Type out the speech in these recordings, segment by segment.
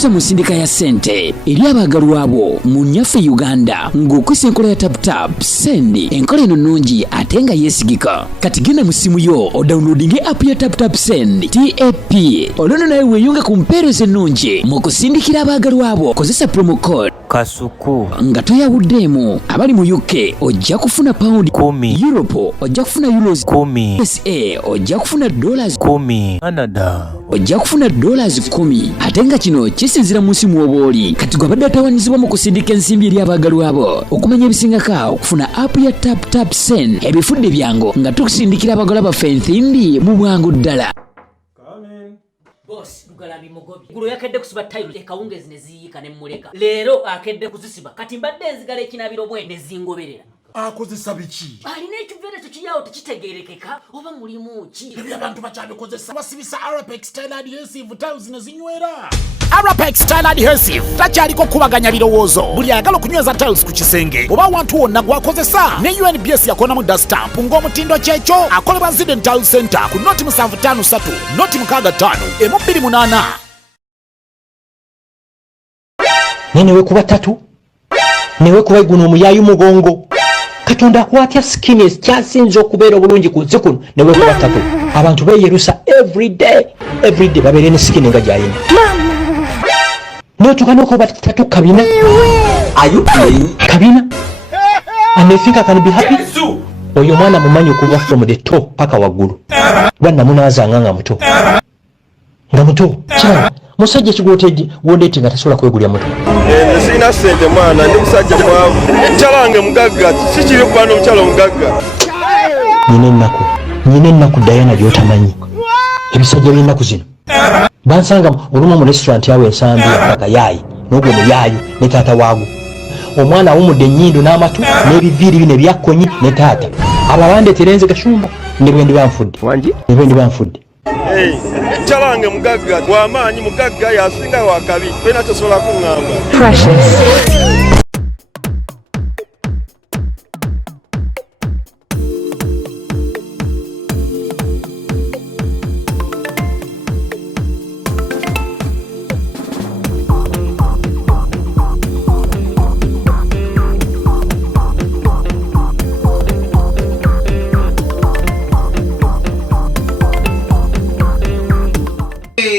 bagonza mu sindika ya sente eri abagalwa abo mu nyaffe Uganda ng'okwesa enkola ya tap send. Enkola eno nnungi ate nga yeesigika. Kati genda mu simu yo odownloadinge app ya tap send TAP. Olwono nawe weeyunga ku mpeereza ennungi mu kusindikira abagalwa abo. Kozesa promo code Kasuku nga toyawuddeemu. Abali mu UK ojja kufuna pound 10, Europe ojja kufuna euros 10, USA ojja kufuna dollars 10, Canada ojja kufuna dollars 10. Ate nga kino kisinzira mu nsimu oba oli. Kati gwe abadde atawaanyizibwa mu kusindika ensimbi eri abagalwa abo. Okumanya ebisingako okufuna app ya tap send ebifudde byangu nga tukusindikira abagalwa baffe ensimbi mu bwangu ddala. Boss Lugalabi Mugobi gulo yakedde kusiba tayiro ekawungezi ne ziyika ne muleka leero akedde kuzisiba kati mbadde enzigala ekinabiro bwe ne zingoberera akozesa biki alina ekiveera kyawo tekitegeerekeka oba mulimu ki ebyo abantu bakyabikozesa basibisa Arapex Style Adhesive tiles ne zinywera. Arapex Style Adhesive takyaliko kubaganya birowoozo. Buli ayagala okunyweza tiles ku kisenge oba awantu wonna gwakozesa ne UNBS yakonamu dastamp ng'omutindo kyekyo akolebwa Ziden Tile Center ku noti 753 noti 65 M28. Newe kuba tatu newe kuba guno omuyayu mugongo Katonda kwatya skin kyasinza okubeera obulungi ku nsi kuno newe kuba tatu. Abantu beeyerusa every day babeere ne skin nga gyayina. Notukana okuba tatu kabina. Are you playing? Kabina. And I think I can be happy. Oyo mwana mumanyi okuva from the top paka waggulu. Bwana munaaza nga muto. Nga muto. Kyala. Musajja kigwoteji wondeeti nga tasobola kwegulya muto. Sina sente mwana ndi musajja mwavu. Kyalange mugagga kikiri kuba n'omukyala omugagga. Nyine ennaku Diana gy'otamanyi. Ebisajja by'ennaku zino. Bansanga olumu mu restaurant yawe ensambi paka yayi n'ogwo muyayi ne taata waago. Omwana awumudde ennyindo n'amatu n'ebiviiri bino ebyakkonyi ne taata. Ababandeetera Enze Gashumba ne bwe ndi banfudde. Wangi? Ne bwe ndi banfudde. Kyalange mugagga w'amaanyi mugagga yasinga wakabi fena tosobola kuŋŋamba.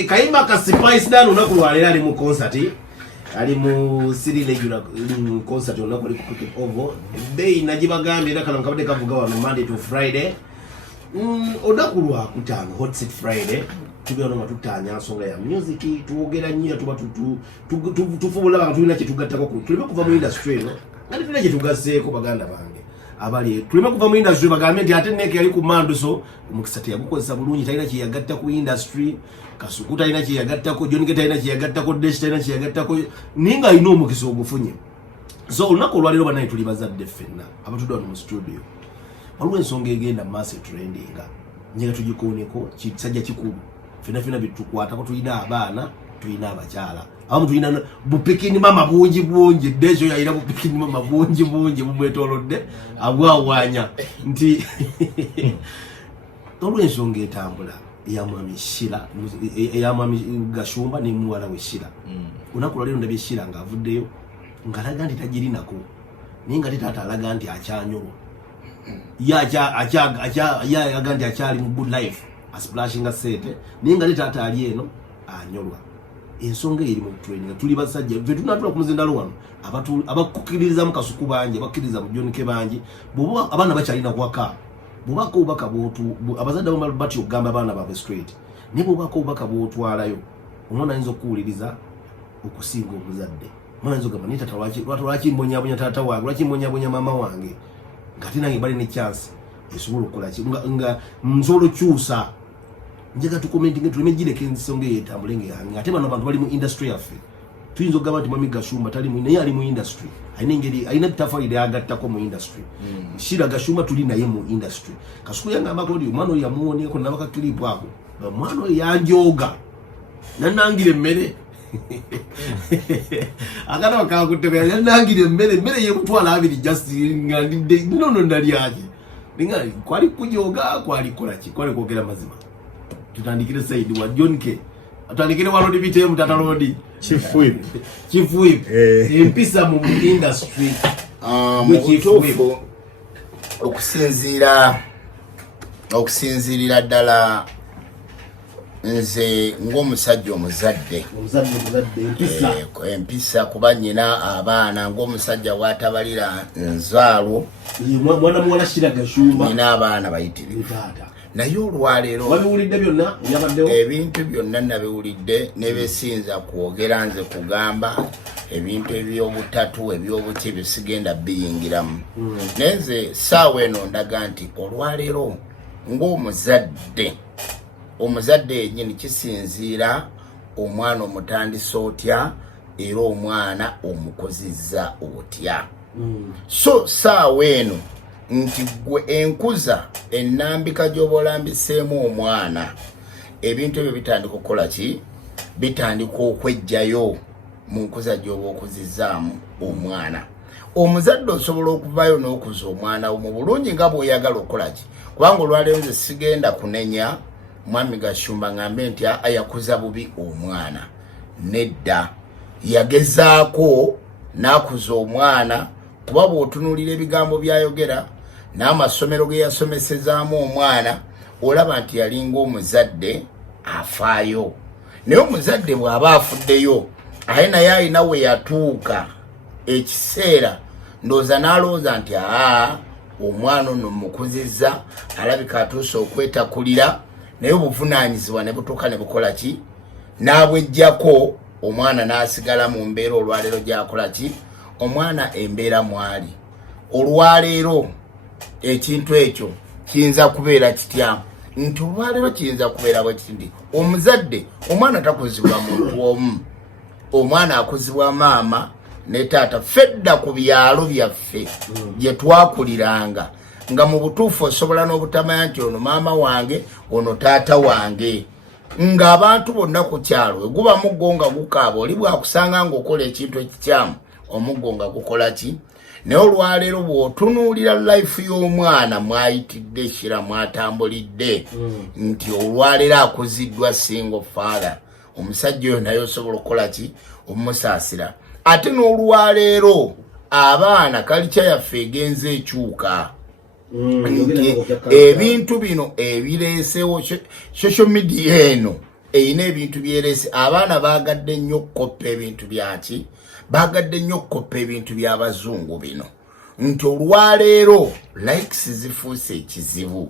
Kayimba ka Spice Dan unaku lwalera ali mu concert ali mu City regular concert unaku ali ku Cricket Oval day najibagambye era kana nkabade kavuga wano Monday to Friday odaku lwa kutano Hot Seat Friday tugenda matutanya nsonga ya music tuogera nnyo tuba tufubula abantu tulina kye tugattako tulime kuva mu industry no ngati tulina kye tugaseeko baganda bange abali tulime kuva mu industry bagambe nti ate nneke yali ku manduso omukisate yagukozesa bulungi talina kye yagatta ku industry Kasuku talina kye yagattako Johnny talina kye yagattako Desh talina kye yagattako ninga alina omukisa ogufunye. So olunaku olwaliro banaye tuli bazadde ffenna abatudde wano mu studio waliwo ensonga egenda maaso trendinga njega tugikooneko kisajja kikulu fena bitukwatako tulina abaana tulina abakyala abamu tulina bupikini mama bungi Desho yayina bupikini mama bungi bumwetoolodde abwawaanya nti olw'ensonga etambula ya mwami Sheilah ya mwami Gashumba ne Muwala we Sheilah. Unaku lwaliro ndabye Sheilah nga avuddeyo ngalaga nti tagirinako ninga tata alaga nti akyanyolwa ya aga nti akyali mu good life asplashing a sete ninga tata ali eno anyolwa. Ensonga eri mu training tuli basajja ve tunatula ku muzindalo wano abakukiriza mu Kasuku bangi bakiriza mu John bangi bo abana bakyalina kwaka bubaka ubaka botu abazadde bamala bati ogamba abana babe straight ne bubaka ubaka botwalayo omwana ayinza okuwuliriza okusinga omuzadde omwana ayinza okugamba nita lwaki mbonyabonya taata wange lwaki mbonyabonya mama wange ngati nange bali ne chance esobola okukola ki nga nsobola okyusa njega tukomentinge tulime gireka ensonga eyetambule ngeyange ate bano abantu bali mu industry yaffe tuyinza okugamba nti Mami Gashumba tali naye ali mu industry ayina tafalide agattako mu industry. Sheilah Gashumba tuli naye mu industry. Kasuku yangamba ko omwana oyo yamuwoneko nabaka clip ako omwana oyo yanjoga nanangire mmere agana bakakutebera yanangire mmere yemutwala abiri just nono ndali aje ninga kwali kujoga kwali kola ki kwali kwogera mazima tutandikire side wa John K atandikire walodi bite mutata lodi chief empisa mu industry mutuufu okusinziirira ddala nze ng'omusajja omuzadde empisa kuba nnyina abaana ng'omusajja bw'atabalira nzaalo mwana muwala Sheilah Gashumba nina abaana bayitirivu naye olwaleero wabiwulidde byonna yabaddewo ebintu byonna nabiwulidde nebesinza kwogera nze kugamba ebintu ebyobutatu ebyobuki bisigenda biyingiramu naye nze saawa eno ndaga nti olwaleero ng'omuzadde yennyini kisinziira omwana omutandisa otya era omwana omukozizza otya so saawa eno nti gwe enkuza ennambika gy'oba olambiseemu omwana ebintu ebyo bitandika okukola ki bitandika okwejjayo mu nkuza gy'oba okuzizzaamu omwana omuzadde osobola okuvaayo n'okuza omwana wo mu bulungi nga bw'oyagala okukola ki kubanga olwaleero nze sigenda kunenya mwami Gashumba ngambe nti ayakuza bubi omwana nedda yagezaako n'akuza omwana kuba bw'otunuulira ebigambo by'ayogera n'amasomero ge yasomesezaamu omwana olaba nti yalinga omuzadde afaayo naye omuzadde bw'aba afuddeyo aye naye alina we yatuuka ekiseera ndowooza n'alowooza nti omwana ono mukuzizza alabika atuuse okwetakulira naye obuvunaanyizibwa ne butuuka ne bukola ki n'abwejjako omwana n'asigala mu mbeera olwaleero gy'akola ki omwana embeera mwali olwaleero ekintu ekyo kiyinza kubeera kitya nti olwaleero kiyinza kubeera bwe kiti nti omuzadde omwana takuzibwa muntu omu omwana akuzibwa maama ne taata fedda ku byalo byaffe gye twakuliranga nga mu butuufu osobola n'obutamanya nti ono maama wange ono taata wange ng'abantu bonna ku kyalo guba muggo nga gukaaba oli bwakusanga ng'okola ekintu ekikyamu omuggo nga gukola ki naye olwaleero bw'otunuulira life y'omwana mwayitidde Sheilah mwatambulidde nti olwaleero akuziddwa single father omusajja oyo naye osobola okukola ki omumusaasira ate n'olwaleero abaana kalica yaffe egenze ekyuka ebintu bino ebireesewo social media eno eyina ebintu byereese abaana baagadde nnyo okukoppa ebintu byaki baagadde nnyo okukoppa ebintu by'abazungu bino nti olwaleero likes zifuuse ekizibu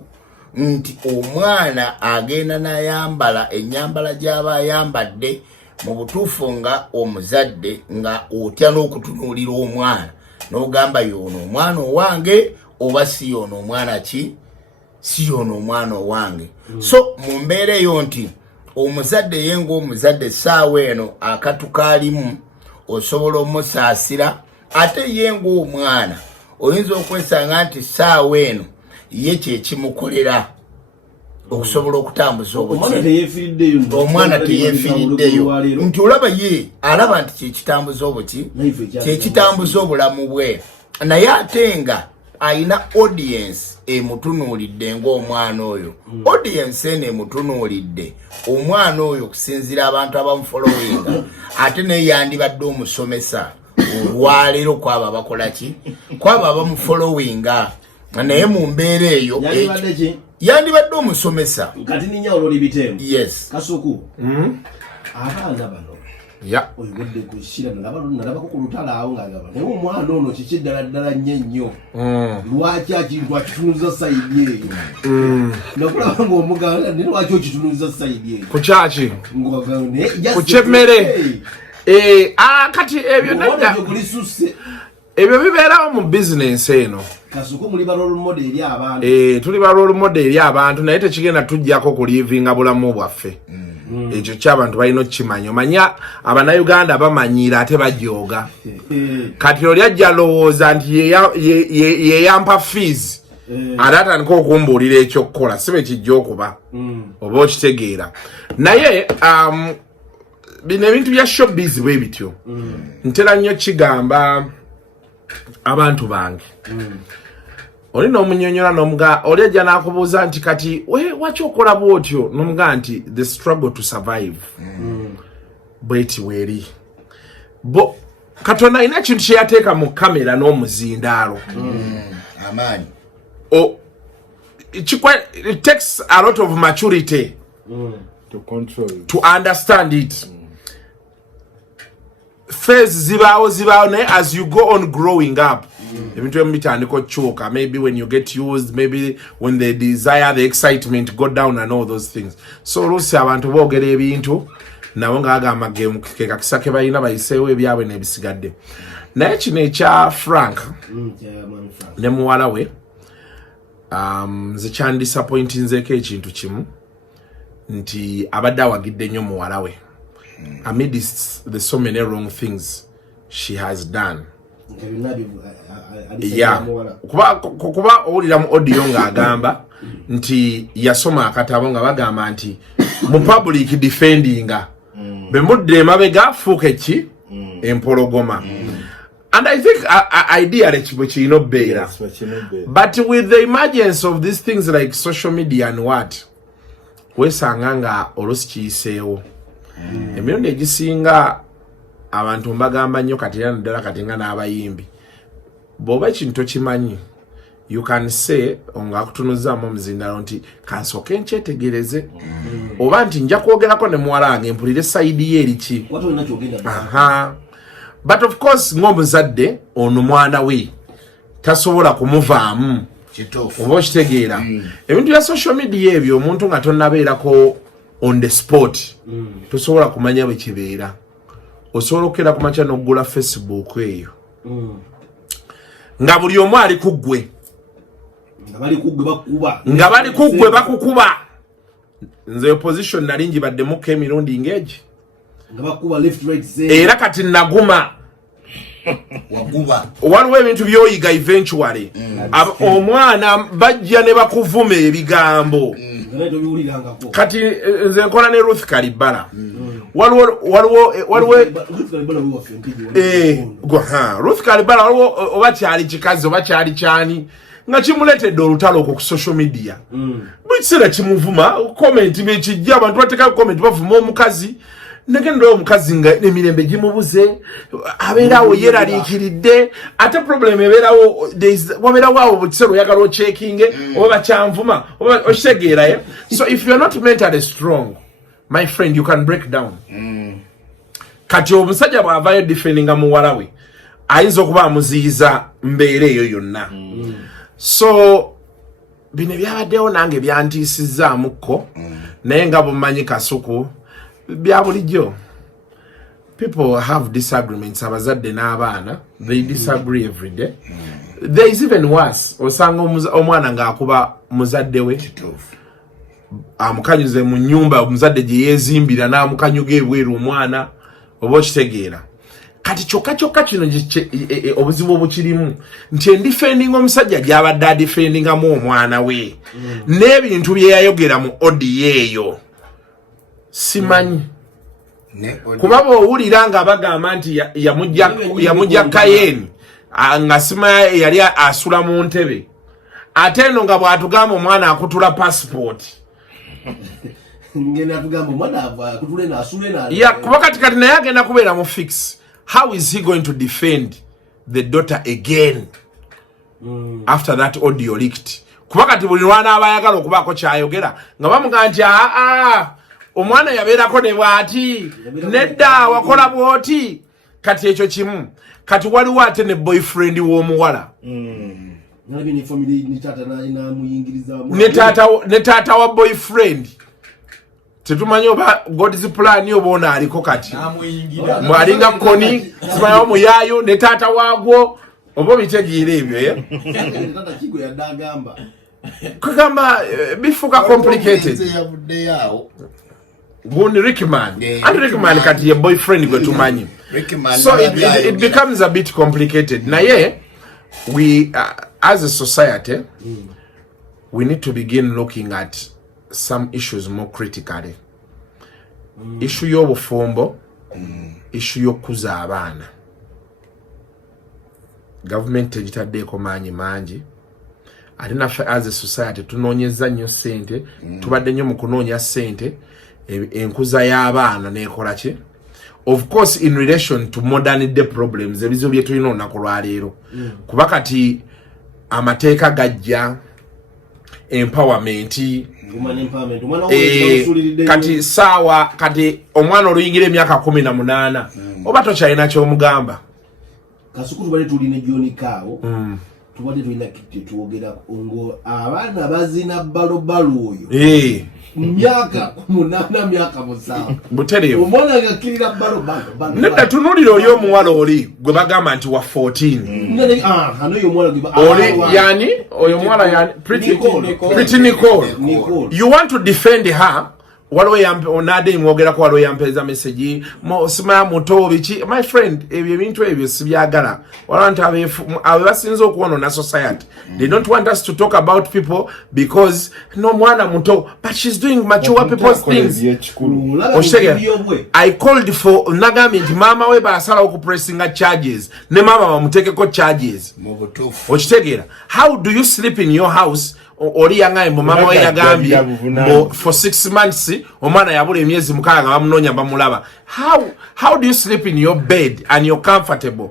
nti omwana agenda n'ayambala ennyambala gy'aba ayambadde mu butuufu nga omuzadde nga otya n'okutunuulira omwana n'ogamba y'ono omwana owange oba si y'ono omwana ki si y'ono omwana owange so mu mbeera eyo nti omuzadde ye ng'omuzadde saawa eno akatu kaalimu osobola omusaasira ate ye ng'omwana oyinza okwesanga nti saawa eno ye kyekimukolera okusobola okutambuza omwana teyeefiiriddeyo nti olaba ye alaba nti kyekitambuza obuki kyekitambuza obulamu bwe naye ate nga ayina audience emutunuulidde ng'omwana oyo audience eno emutunuulidde omwana oyo okusinziira abantu abamufolowinga ate naye yandibadde omusomesa olwaleero kwabo abakola ki kwabo abamufolowinga naye mu mbeera eyo yandibadde omusomesa kati ninya olwo libitemu yes Kasuku abaana bano oyogedde ku Sheilah nalabako ku lutalo awo ng'agamba naye omwana ono kiki ddala nnyo lwaki akitunuza sayidi eyo nakulaba ng'omuganda naye lwaki okitunuza sayidi eyo ku kyaki ku kyemmere kati ebyo nedda ebyo bibeerawo mu bizinensi eno Kasuku muli ba role model eri abantu tuli ba role model eri abantu naye tekigenda tujjako kulivinga bulamu bwaffe ekyo ky'abantu balina okukimanya omanya abannayuganda bamanyiira ate bajooga kati oli ajja alowooza nti yeyampa fees ate atandika okumbuulira ekyokukola si bwe kijja okuba oba okitegeera naye bino ebintu bya showbiz bwe bityo ntera nnyo kigamba abantu bange oli n'omunyonyola n'omuga oli ajja n'akubuuza nti kati waki okola bwotyo n'omuga nti the struggle to survive bweti weeri bo Katonda alina ekintu kye yateeka mu kamera n'omuzindaalo amaanyi it takes a lot of maturity to control it. to understand it. Phase zibao naye as you go on growing up ebintu ebitandika okukyuka, maybe when you get used, maybe when the desire, the excitement go down and all those things. So oluusi abantu boogera ebintu nabo ng'agamba ke kakisa ke balina bayiseewo ebyabwe n'ebisigadde. Naye kino ekya Frank ne muwala we nze kyandisappointinzeeko ekintu kimu nti abadde awagidde nnyo muwala we amidst the so many wrong things she has done. Kuba owulira mu audio ng'agamba nti yasoma akatabo nga bagamba nti mu public defendinga bemudde emabega afuuka eki empologoma. And I think ideally kirina obbeera, but with the emergence of these things like social media and what wesanga nga oluusi kiyiseewo emirundi egisinga abantu mbagamba nnyo kati era naddala kati nga n'abayimbi bw'oba ekintu tokimanyi you can say nga akutunuzaamu omuzindaalo nti kansooke nkyetegereze oba nti nja kwogerako ne muwala wange mpulire sayidi ye eriki. But of course ng'omuzadde ono mwana we tasobola kumuvaamu oba okitegeera ebintu bya social media ebyo omuntu nga tonnabeerako on the spot tosobola kumanya bwe kibeera. Osobola okukera ku makya n'oggula Facebook eyo nga buli omu ali ku ggwe nga bali ku ggwe bakukuba. Nze opposition nali ngibaddemukko emirundi ng'egi era kati naguma waliwo ebintu byoyiga eventually omwana bajja ne bakuvuma ebigambo kati nze nkola ne Ruth Kalibala Ruth Kalibala waliwo oba kyali kikazi oba kyali kyani nga kimuleetedde olutalo okwo ku social media buli kiseera kimuvuma comment bekijja abantu bateeka comment bavuma omukazi negenda omukazi nga emirembe gimubuze abeerawo yeraliikiridde ate problem ebeerawo wabeerawo awo buli kiseera oyagala ochekinge oba bakyanvuma oba okitegeerayo. So if you are not mentally strong my friend you can break down. Kati omusajja bw'avaayo defendinga muwala we ayinza okuba amuziyiza mbeera eyo yonna. So bino byabaddewo nange byantiisizzaamukko naye nga bumanyi Kasuku bya bulijjo. People have disagreements, abazadde n'abaana they disagree every day. There is even worse, osanga omwana ng'akuba muzadde we amukanyuze mu nnyumba omuzadde gye yeezimbira n'amukanyuga ebweru omwana oba okitegeera. Kati kyokka kino obuzibu obukirimu nti endifendinga omusajja gy'abadde adifendingamu omwana we n'ebintu bye yayogera mu audio eyo simanyi kuba bw'owulira nga bagamba nti yamujja Kayeni nga sima yali asula mu ntebe ate eno nga bw'atugamba omwana akutula passport kuba kati naye agenda kubeera mu fix. How is he going to defend the daughter again after that audio leaked? Kuba kati buli lwana abayagala okubaako kyayogera nga bamugamba nti omwana yabeerako ne bw'ati nedda wakola bw'oti. Kati ekyo kimu. Kati waliwo ate ne boyfriend w'omuwala ne taata wa boyfriend tetumanyi oba God's plan oba ono aliko kati mwalinga koni simanyi omuyaayo ne taata waagwo oba bitegeera ebyo kugamba bifuuka complicated. Guni Rickman and Rickman kati ye boyfriend gwe tumanyi. So it becomes a bit complicated. Naye we as a society we need to begin looking at some issues more critically. Issue y'obufumbo, issue y'okuza abaana. Government egitaddeeko maanyi mangi ate naffe as a society tunoonyeza nnyo ssente tubadde nnyo mu kunoonya ssente enkuza y'abaana n'ekola ki of course in relation to modern day problems ebizibu bye tulina olunaku lwaleero kuba kati amateeka gajja empowerment kati saawa kati omwana oluyingira emyaka 18 oba tokyalina ky'omugamba Kasuku tubadde tulina Jonikaawo tubadde tulina tuwogera ngo abaana bazina balobalo oyo myaka 8 myaka 7 butereevu omwana ngakirira balobalo nedda tunuulira oli omuwala oli gwe bagamba nti wa 14 hano yo mwana oli yani oyo mwala yani Pretty Nicole you want to defend her waliwo yampe onade mwogera ko waliwo yampeza message mo sima muto biki my friend ebyo bintu ebyo sibyagala walanta abe basinzo okuwona na society they don't want us to talk about people because no mwana muto but she's doing mature people's things I called for nagament mama we basala okupressinga charges ne mama bamutekeko charges okitegera how do you sleep in your house oli yangaye mama we yagambye for 6 months omwana yabula emyezi 6 bamunonya bamulaba how do you sleep in your bed and you're comfortable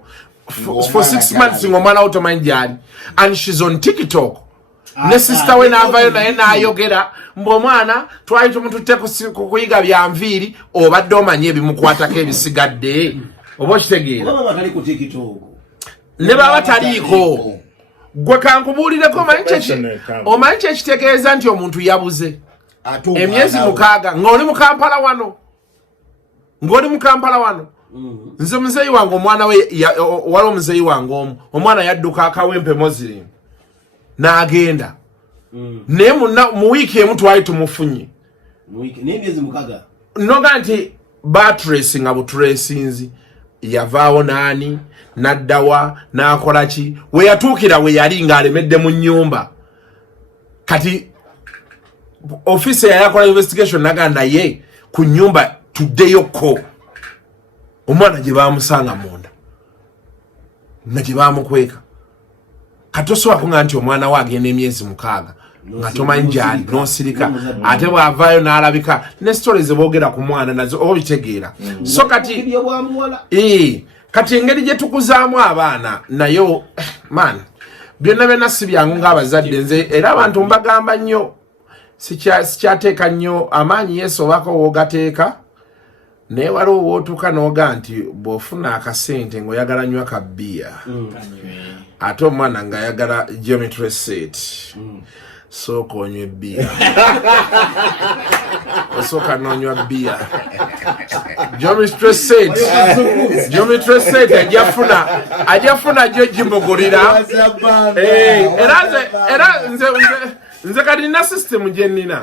for 6 months ngomwana automanjani and she's on TikTok ne sister we navayo naye nayogera mbomwana twali tumututte kuyiga byanviiri obadde omanye ebimukwatako ebisigadde oba okitegeera mama tali ku TikTok ne baba taliiko gwe kankubulireko omanyi kyekitegeeza nti omuntu yabuze emyezi 6 ng'oli mu Kampala wano nze muzeyi wange omwana we wali omuzeyi wange omwana yadduka akawempe Muslim n'agenda naye mu wiiki emu twali tumufunye n'emyezi 6 noga nti batracinga butracinzi yavaawo naani naddawa nakola ki we yatuukira we yali ng'alemedde mu nnyumba kati office yakola investigation naganda ye ku nnyumba tuddeyoko omwana gye baamusanga munda nga gye baamukweka kati osobola nga nti omwana we agenda emyezi 6 nga tomanyi gyali nosirika ate bw'avaayo n'alabika ne stories zeboogera ku mwana nazo obitegeera so kati kati engeri gye tukuzaamu abaana nayo man byonna si byangu ng'abazadde nze era abantu mbagamba nnyo sikyateeka nnyo amaanyi yeesobako woogateeka naye waliwo wootuuka n'oga nti bw'ofuna akasente ng'oyagala nnyo akabbiya ate omwana ng'ayagala geometry set sooka onywa ebbiya osooka n'onywa bbiya geometry set ajafuna gyo gimugulira era nze kati nina system gye nina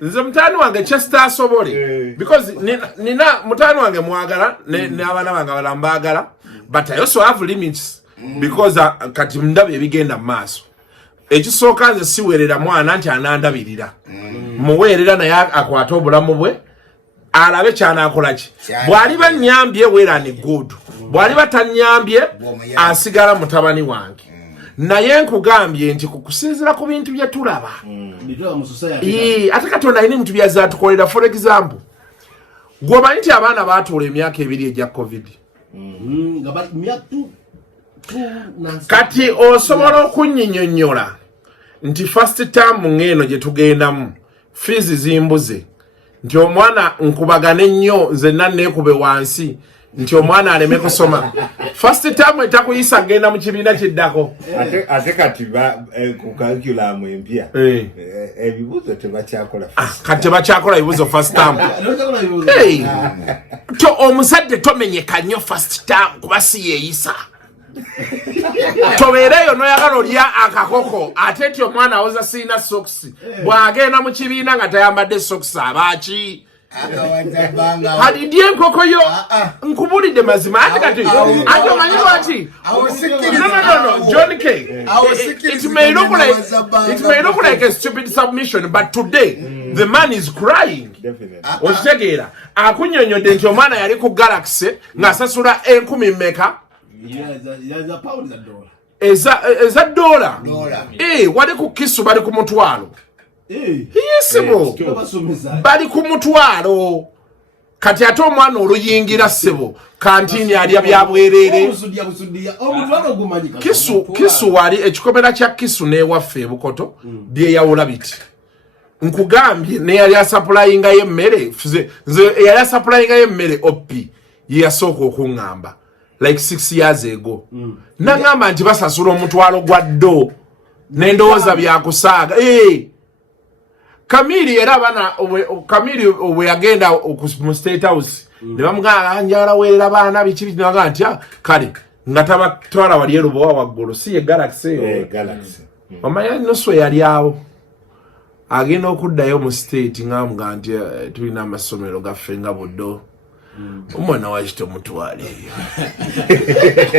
nze mutaani wange kyesitaasobole because nina mutaani wange mwagala n'abaana bange abalala mbaagala but I also have limits because kati ndaba ebigenda mu maaso ekisooka nze siweerera mwana nti anandabirira muweerera naye akwata obulamu bwe alabe kyanakola ki bw'aliba nnyambye weerani good bw'aliba tannyambye asigala mutabani wange naye nkugambye nti kukusinzira ku bintu bye tulaba ate Katonda alina ebintu byazatukolera for example gwomanyi nti abaana baatuula emyaka 2 egya covid kati osobola okunyinyonnyola nti first term ng'eno gye tugendamu fees zimbuze nti omwana nkubagane nnyo nze nanneekube wansi nti omwana aleme kusoma first term etakuyisa genda mu kibiina kiddako ate kati ku curriculum empya ebibuuzo tebakyakola kati tebakyakola ebibuuzo first term omuzadde tomenyeka nnyo first term kuba si yeeyisa tobeereyo noyagala olya akakoko ate ti omwana awoza siina sokisi bw'agenda mu kibiina nga tayambadde sokisi abaaki hadidye enkoko yo nkubulidde mazima ate kati ate omanyi lwaki no John K it may look like a stupid submission but today the man is crying okitegeera akunnyonnyodde nti omwana yali ku Galaxy ng'asasula 10,000 meka eza dola wali ku kisu bali ku mutwalo yesibo bali ku mutwalo kati ate omwana oluyingira ssebo kantini alya byabwerere kisu wali ekikomera kya kisu n'ewaffe ebukoto byeyawula biti nkugambye neyali asaplayinga y'emmere nze eyali asaplayinga y'emmere oppi yeyasooka okuŋŋamba like 6 years ago naŋŋamba nti basasula omutwalo gwa ddo n'endowooza byakusaaga Kamili era bana Kamili we yagenda mu State House ne bamugamba njala weera bana biki naga nti kale ngataba twala wali erubo waggulu si ye Galaxy Galaxy omanya noso yali awo agenda okuddayo mu state ngambwa nti tulina amasomero gaffe nga buddo omwana wachito mutwale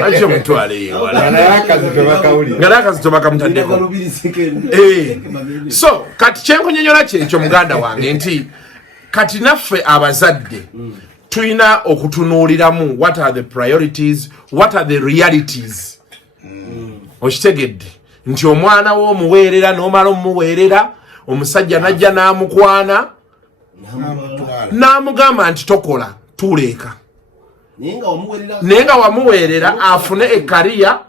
acho mutwale ngalaka zitobaka mutandeko so kati kyenkunyonyola kyekyo muganda wange nti kati naffe abazadde tulina okutunuuliramu what are the priorities, what are the realities. Okitegedde nti omwana w'omuweerera n'omala omuweerera omusajja najja n'amukwana n'amugamba nti tokola tuleeka nenga wamuweerera afune ekariya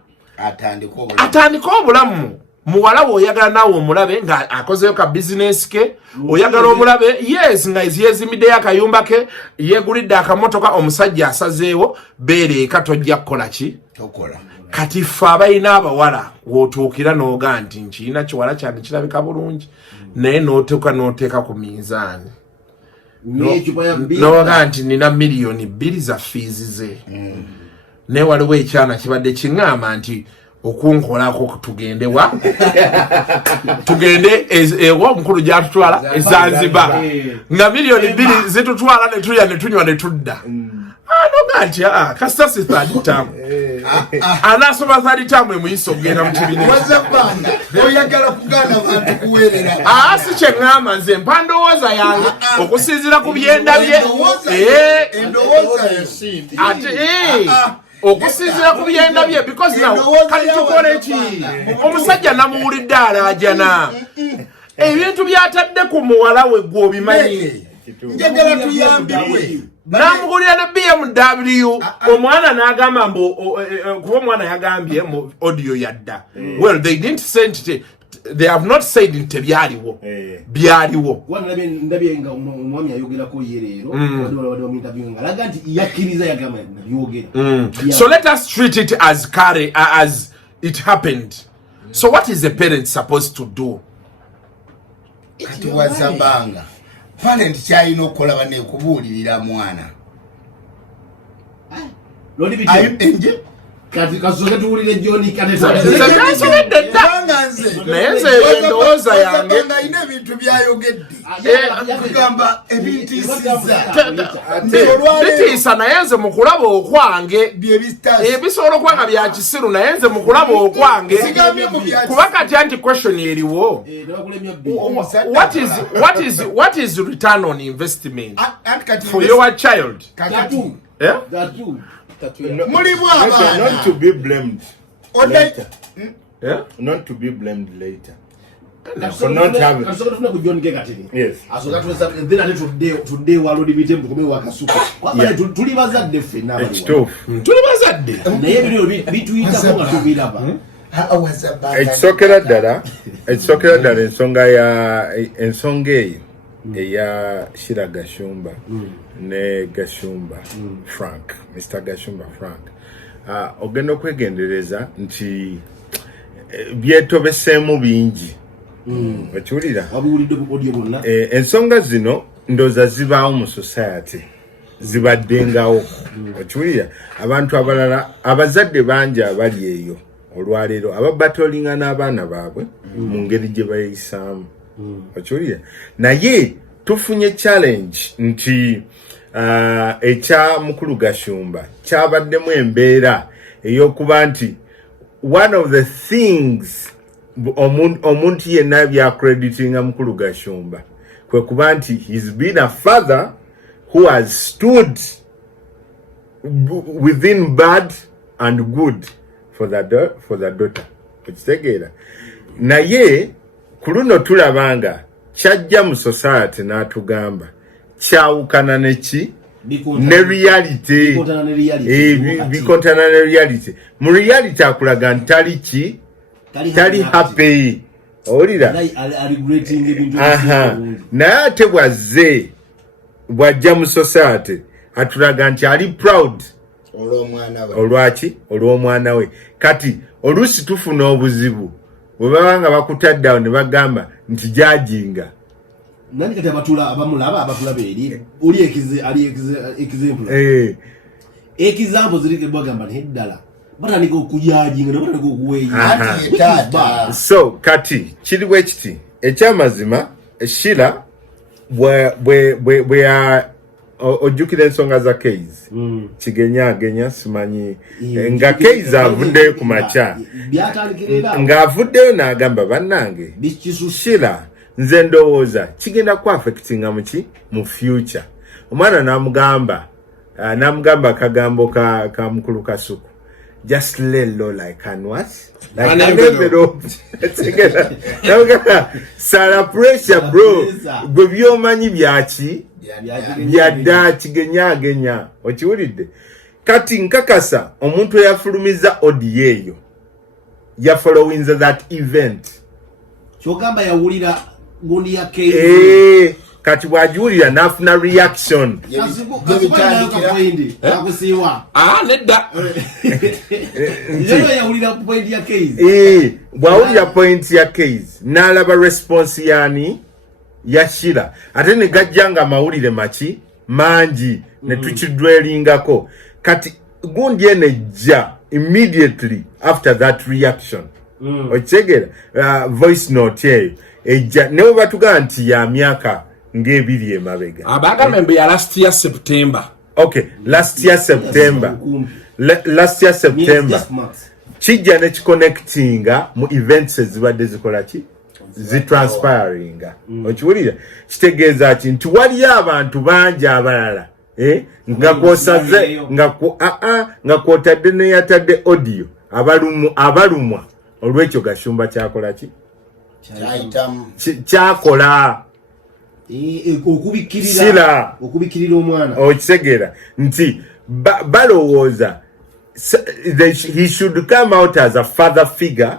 atandika obulamu. Muwala wo oyagala naawe omulabe nga akozeyo ka bizinesi ke oyagala omulabe yes nga yezimiddeyo akayumba ke yegulidde akamotoka omusajja asazeewo beereeka tojja kukola ki tokola. Kati ffe abalina abawala wootuukira n'oga nti nkiina kiwala kyange kirabika bulungi naye n'oteeka ku minzaani n'oga nti nina miliyoni 2 za fiizi ze naye waliwo ekyana kibadde kiŋŋamba nti okunkolako tugende wa tugende ewa omukulu gyatutwala ezanziba nga miliyoni 2 zitutwala ne tulya ne tunywa ne tudda anoga nti kasita si third term anasoma third term emuyiso ogenda mu kibiina oyagala kugana bantu kuweerera si kyeŋŋamba nze mpandowooza yange okusinziira ku byenda bye endowooza yasindi ate okusinziira ku byenda bye because now kali tukole ki omusajja namuwulidde alaajana ebintu byatadde ku muwala we gwe obimanyi njagala tuyambibwe namugulira ne BMW omwana n'agamba mbu kuba omwana yagambye mu audio yadda well they didn't send it, they have not said nti byaliwo byaliwo ndabye nga omwami ayogerako ye leero wadde mu interview nga alaga nti yakkiriza yagamba nabyogera so let us treat it as it happened. So what is the parent supposed to do? Kati wazabanga parent kyalina okukola bane kubuulirira mwana kati kasoke tuwulire John nayenze endowooza yange ina ebintu byayogedde kugamba ebintiisiza bitiisa nayenze mu kulaba okwange ebisobola okuba nga bya kisiru nayenze mu kulaba okwange kuba kati anti question eriwo what is return on investment for your child? Not to be blamed later. Not to be blamed later. For not having. Yes. Today we already beat him to Kasuku. It's okay that ensonga ya ensonga eya Sheilah Gashumba ne Gashumba Frank, Mr. Gashumba Frank ogenda okwegendereza nti byetobesemu bingi bakiwulira ensonga zino ndoza zibaawo mu society zibaddengawo bakiwulira abantu abalala abazadde bangi abali eyo olwaleero ababatolinga n'abaana baabwe mu ngeri gye bayisaamu bakiwulira naye tufunye challenge nti ekya mukulu Gashumba kyabaddemu embeera ey'okuba nti one of the things omuntu yenna byacreditinga mukulu Gashumba kwe kuba nti he's been a father who has stood within bad and good for the daughter. Okitegeera. Naye kuluno tulabanga kyajja mu society n'atugamba kyawukana neki ne reality bikontana ne reality mu reality akulaga ntali ki tali happy olira naye ate bwajja mu society atulaga nti ali proud olw'omwana we kati oluusi tufuna obuzibu bwe baba nga bakutaddawo ne bagamba nti jajinga nani kati abamulaba abatulaba eri oli example zirike bagamba nheddala batandika okujajinga nebatandika okuweeya so kati kiriwo ekiti ekyamazima Sheilah bwe ojjukira ensonga za Keys kigenyagenya simanyi nga Keys avuddeyo ku makya ng'avuddeyo n'agamba bannange Sheilah nze ndowooza kigenda ku affectinga muki mu future omwana n'amugamba akagambo ka mukulu Kasuku just lay low like an what like an envelope sala pressure bro gwe byomanyi byaki byadda kigenyagenya okiwulidde kati nkakasa omuntu eyafulumiza odi eyo yafollowinza that event kyogamba yawulira gundi ya Keys kati bwajiwulira nafuna reaction nedda bwawulira point ya Keys n'alaba response yani ya Sheilah ate ne gajja nga mawulire maki mangi ne tukidwelingako kati gundi ene jja immediately after that reaction okitegera voice note eyo ejja newe batugamba nti ya myaka ng'ebiri emabega abagamba mbe ya last year September last year September kijja ne kiconnectinga mu events ezibadde zikola ki zitranspiringa okiwulira kitegeeza ki nti waliyo abantu bangi abalala nga kwosaze nga kwotadde neyatadde audio abalumwa olw'ekyo Gashumba kyakola ki kyakola okubikirira omwana okitegeera nti balowooza he should come out as a father figure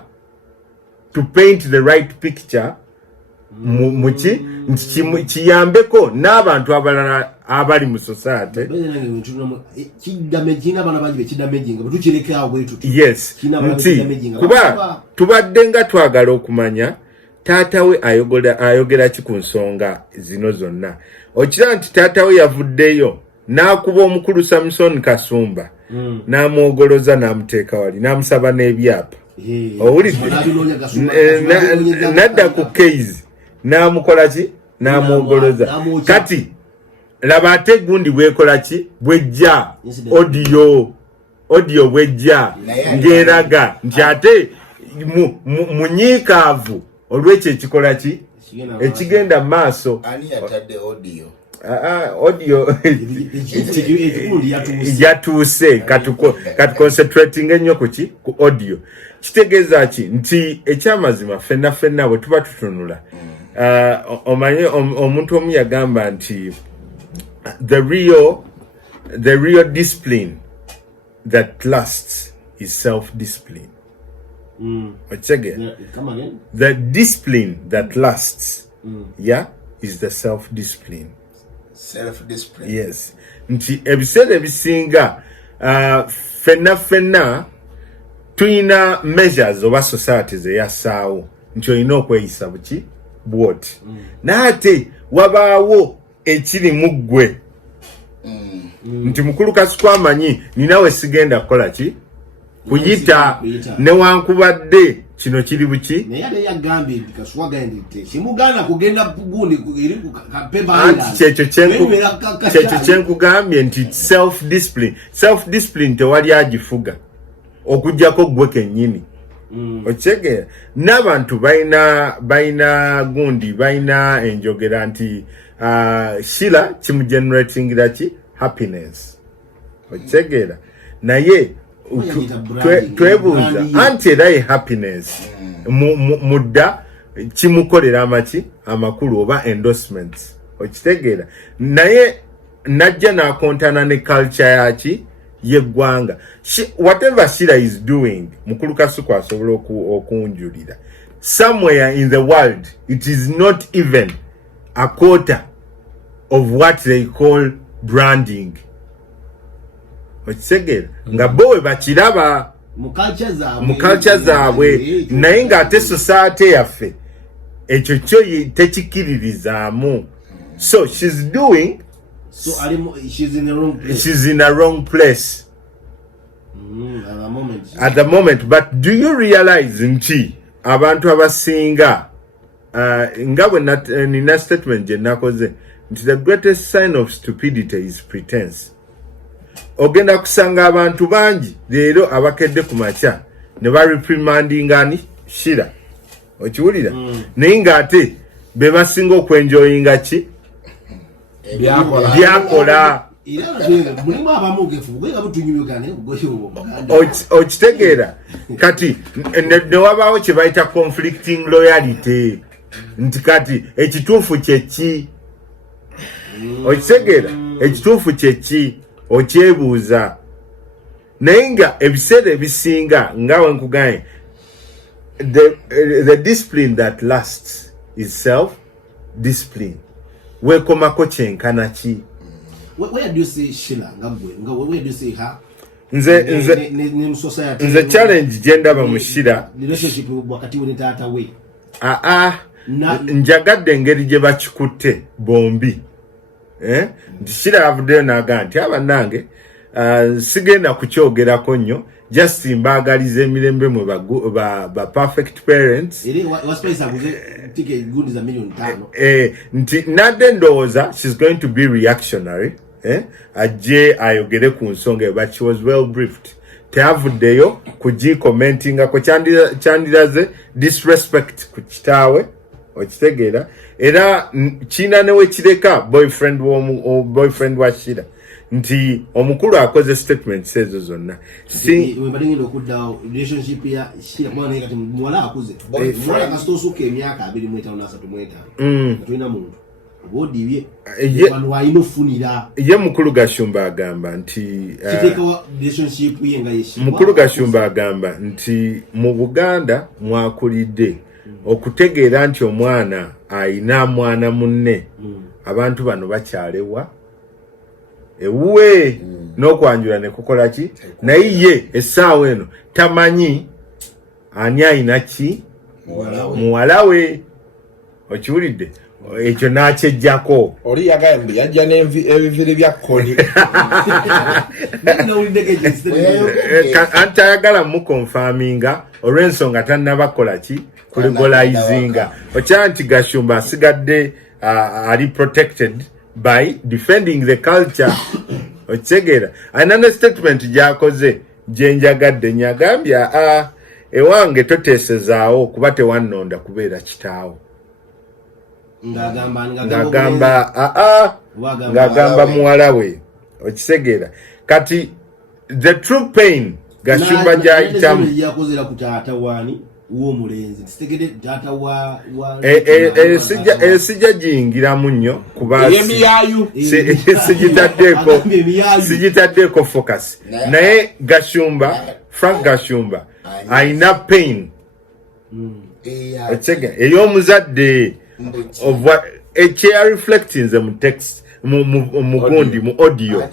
to paint the right picture muki kiyambeko n'abantu abalala abali mu society yes nti kuba tubadde nga twagala okumanya taata we ayogera ki ku nsonga zino zonna okira nti taata we yavuddeyo n'akuba omukulu Samson Kasumba n'amwogoloza n'amuteeka wali n'amusaba n'ebyapa owulidde nadda ku Keys n'amukola ki n'amwogoloza kati laba ate gundi bwekola ki bwejja audio bwejja ng'eraga nti ate munyiikaavu olw'ekyo ekikola ki ekigenda mu maaso audio yatuuse katuconcentrating ennyo ku audio kitegeeza ki nti ekyamazima ffenna bwe tuba tutunula omanye omuntu omu yagamba nti the real discipline that lasts is self-discipline. The discipline that lasts is the self-discipline. Yes. Nti ebiseera ebisinga ffenna tuyina measures oba societies eyasaawo nti olina okweyisa buki bwoti naate wabaawo ekiri mu ggwe nti mukulu Kasuku amanyi ninawe sigenda kukola ki kuyita newankubadde kino kiri buki kyekyo kyenkugambye nti self-discipline tewali agifuga okujjako ggwe kennyini okitegeera n'abantu balina gundi balina enjogera nti Sheilah kimugeneratingira ki happiness okitegeera naye twebuuza anti era happiness mudda kimukolera amaki amakulu oba endorsements okitegeera naye najja nakontana ne culture yaki yeggwanga whatever Sheilah is doing mukulu Kasuku asobola okunjulira somewhere in the world it is not even a quarter of what they call branding okitegeera nga bowe bakiraba mu culture zaabwe naye ng'ate society yaffe ekyo kyo tekikiririzaamu so she's doing she's in a wrong place at the moment but do you realize nti abantu abasinga nga bwe nina statement gye nakoze nti the greatest sign of stupidity is pretense ogenda kusanga abantu bangi leero abakedde ku makya ne bareprimandingani Sheilah okiwulira naye ng'ate be basinga okwenjoyinga ki byakola okitegeera kati ne wabaawo kye bayita conflicting loyalty nti kati ekituufu kyeki okitegeera ekituufu kyeki okyebuuza naye nga ebiseera ebisinga nga wenkuganye the discipline that lasts is self discipline wekomako kyenkana ki where do you see Sheilah where do you see her nze challenge gyendaba mu Sheilah relationship wakati we taata we njagadde engeri gye bakikutte bombi nti Sheilah avuddeyo n'agamba nti abanange sigenda kukyogerako nnyo just mbaagaliza emirembe mwe ba perfect parents nti nadde ndowooza she's going to be reactionary ajje ayogere ku nsonga but she was well briefed teavuddeyo kugikomentingako kyandiraze disrespect ku kitaawe okitegeera era kiina newe kireka boyfriend wa Sheilah nti omukulu akoze statements ezo zonna webadingenda okuddawo relationship ya Sheilah mwana kati muwala akuze muwala kasitosuka emyaka 25 tulina muntu bodibye abantu wayino ofunira ye mukulu Gashumba agamba nti relationship yenga Sheilah mukulu Gashumba agamba nti mu Buganda mwakulidde okutegeera nti omwana ayina mwana munne abantu bano bakyalewa ewuwe n'okwanjula ne kukola ki naye ye essaawa eno tamanyi ani ayina ki muwala we okiwulidde ekyo n'akyejjako oli yagambye yajja n'ebiviri bya kkoli anti ayagala mukonfaminga olw'ensonga tannabakola ki kulegalizinga okyaa nti Gashumba asigadde ali protected by defending the culture okitegeera ayina ne statement gyakoze gyenjagadde nyagambye ewange toteesezaawo kuba tewannonda kubeera kitaawo ng'agamba muwala we okitegeera kati the true pain Gashumba gyayitamu sijja giyingiramu nnyo kuba sigitaddeeko focus naye Frank Gashumba ayina pain ey'omuzadde ekyeya reflectinze mu text mugundi mu audio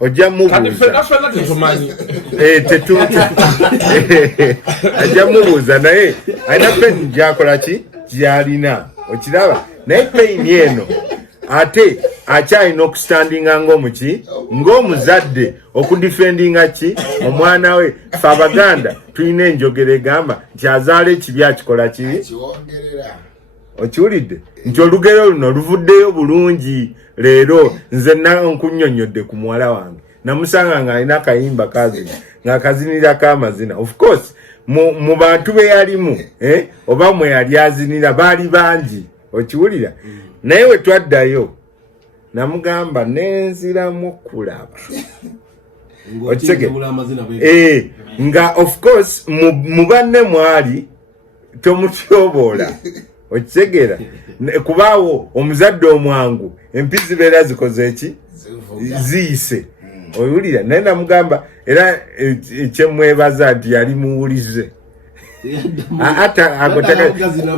ojja mubuuza naye alina pain gyakola ki gyalina okiraba naye pain eno ate akyalina okustandinga ng'omuzadde okudifendinga ki omwana we fe Abaganda tulina enjogera egamba nti azaala ekibi akikola kibi okiwulidde nti olugero luno luvuddeyo bulungi leero nze nkunnyonnyodde ku muwala wange namusanga ng'alina akayimba kazina ng'akazinirako amazina of course mu bantu be yalimu oba mwe yali azinira baali bangi okiwulira naye we twaddayo namugamba nenziramu okulaba nga of course mu banne mwali tomutyobola okitegera kubaawo omuzadde omwangu empisi zibeera zikoze eki ziyise oyulira naye namugamba era kyemwebaza nti yali muwulize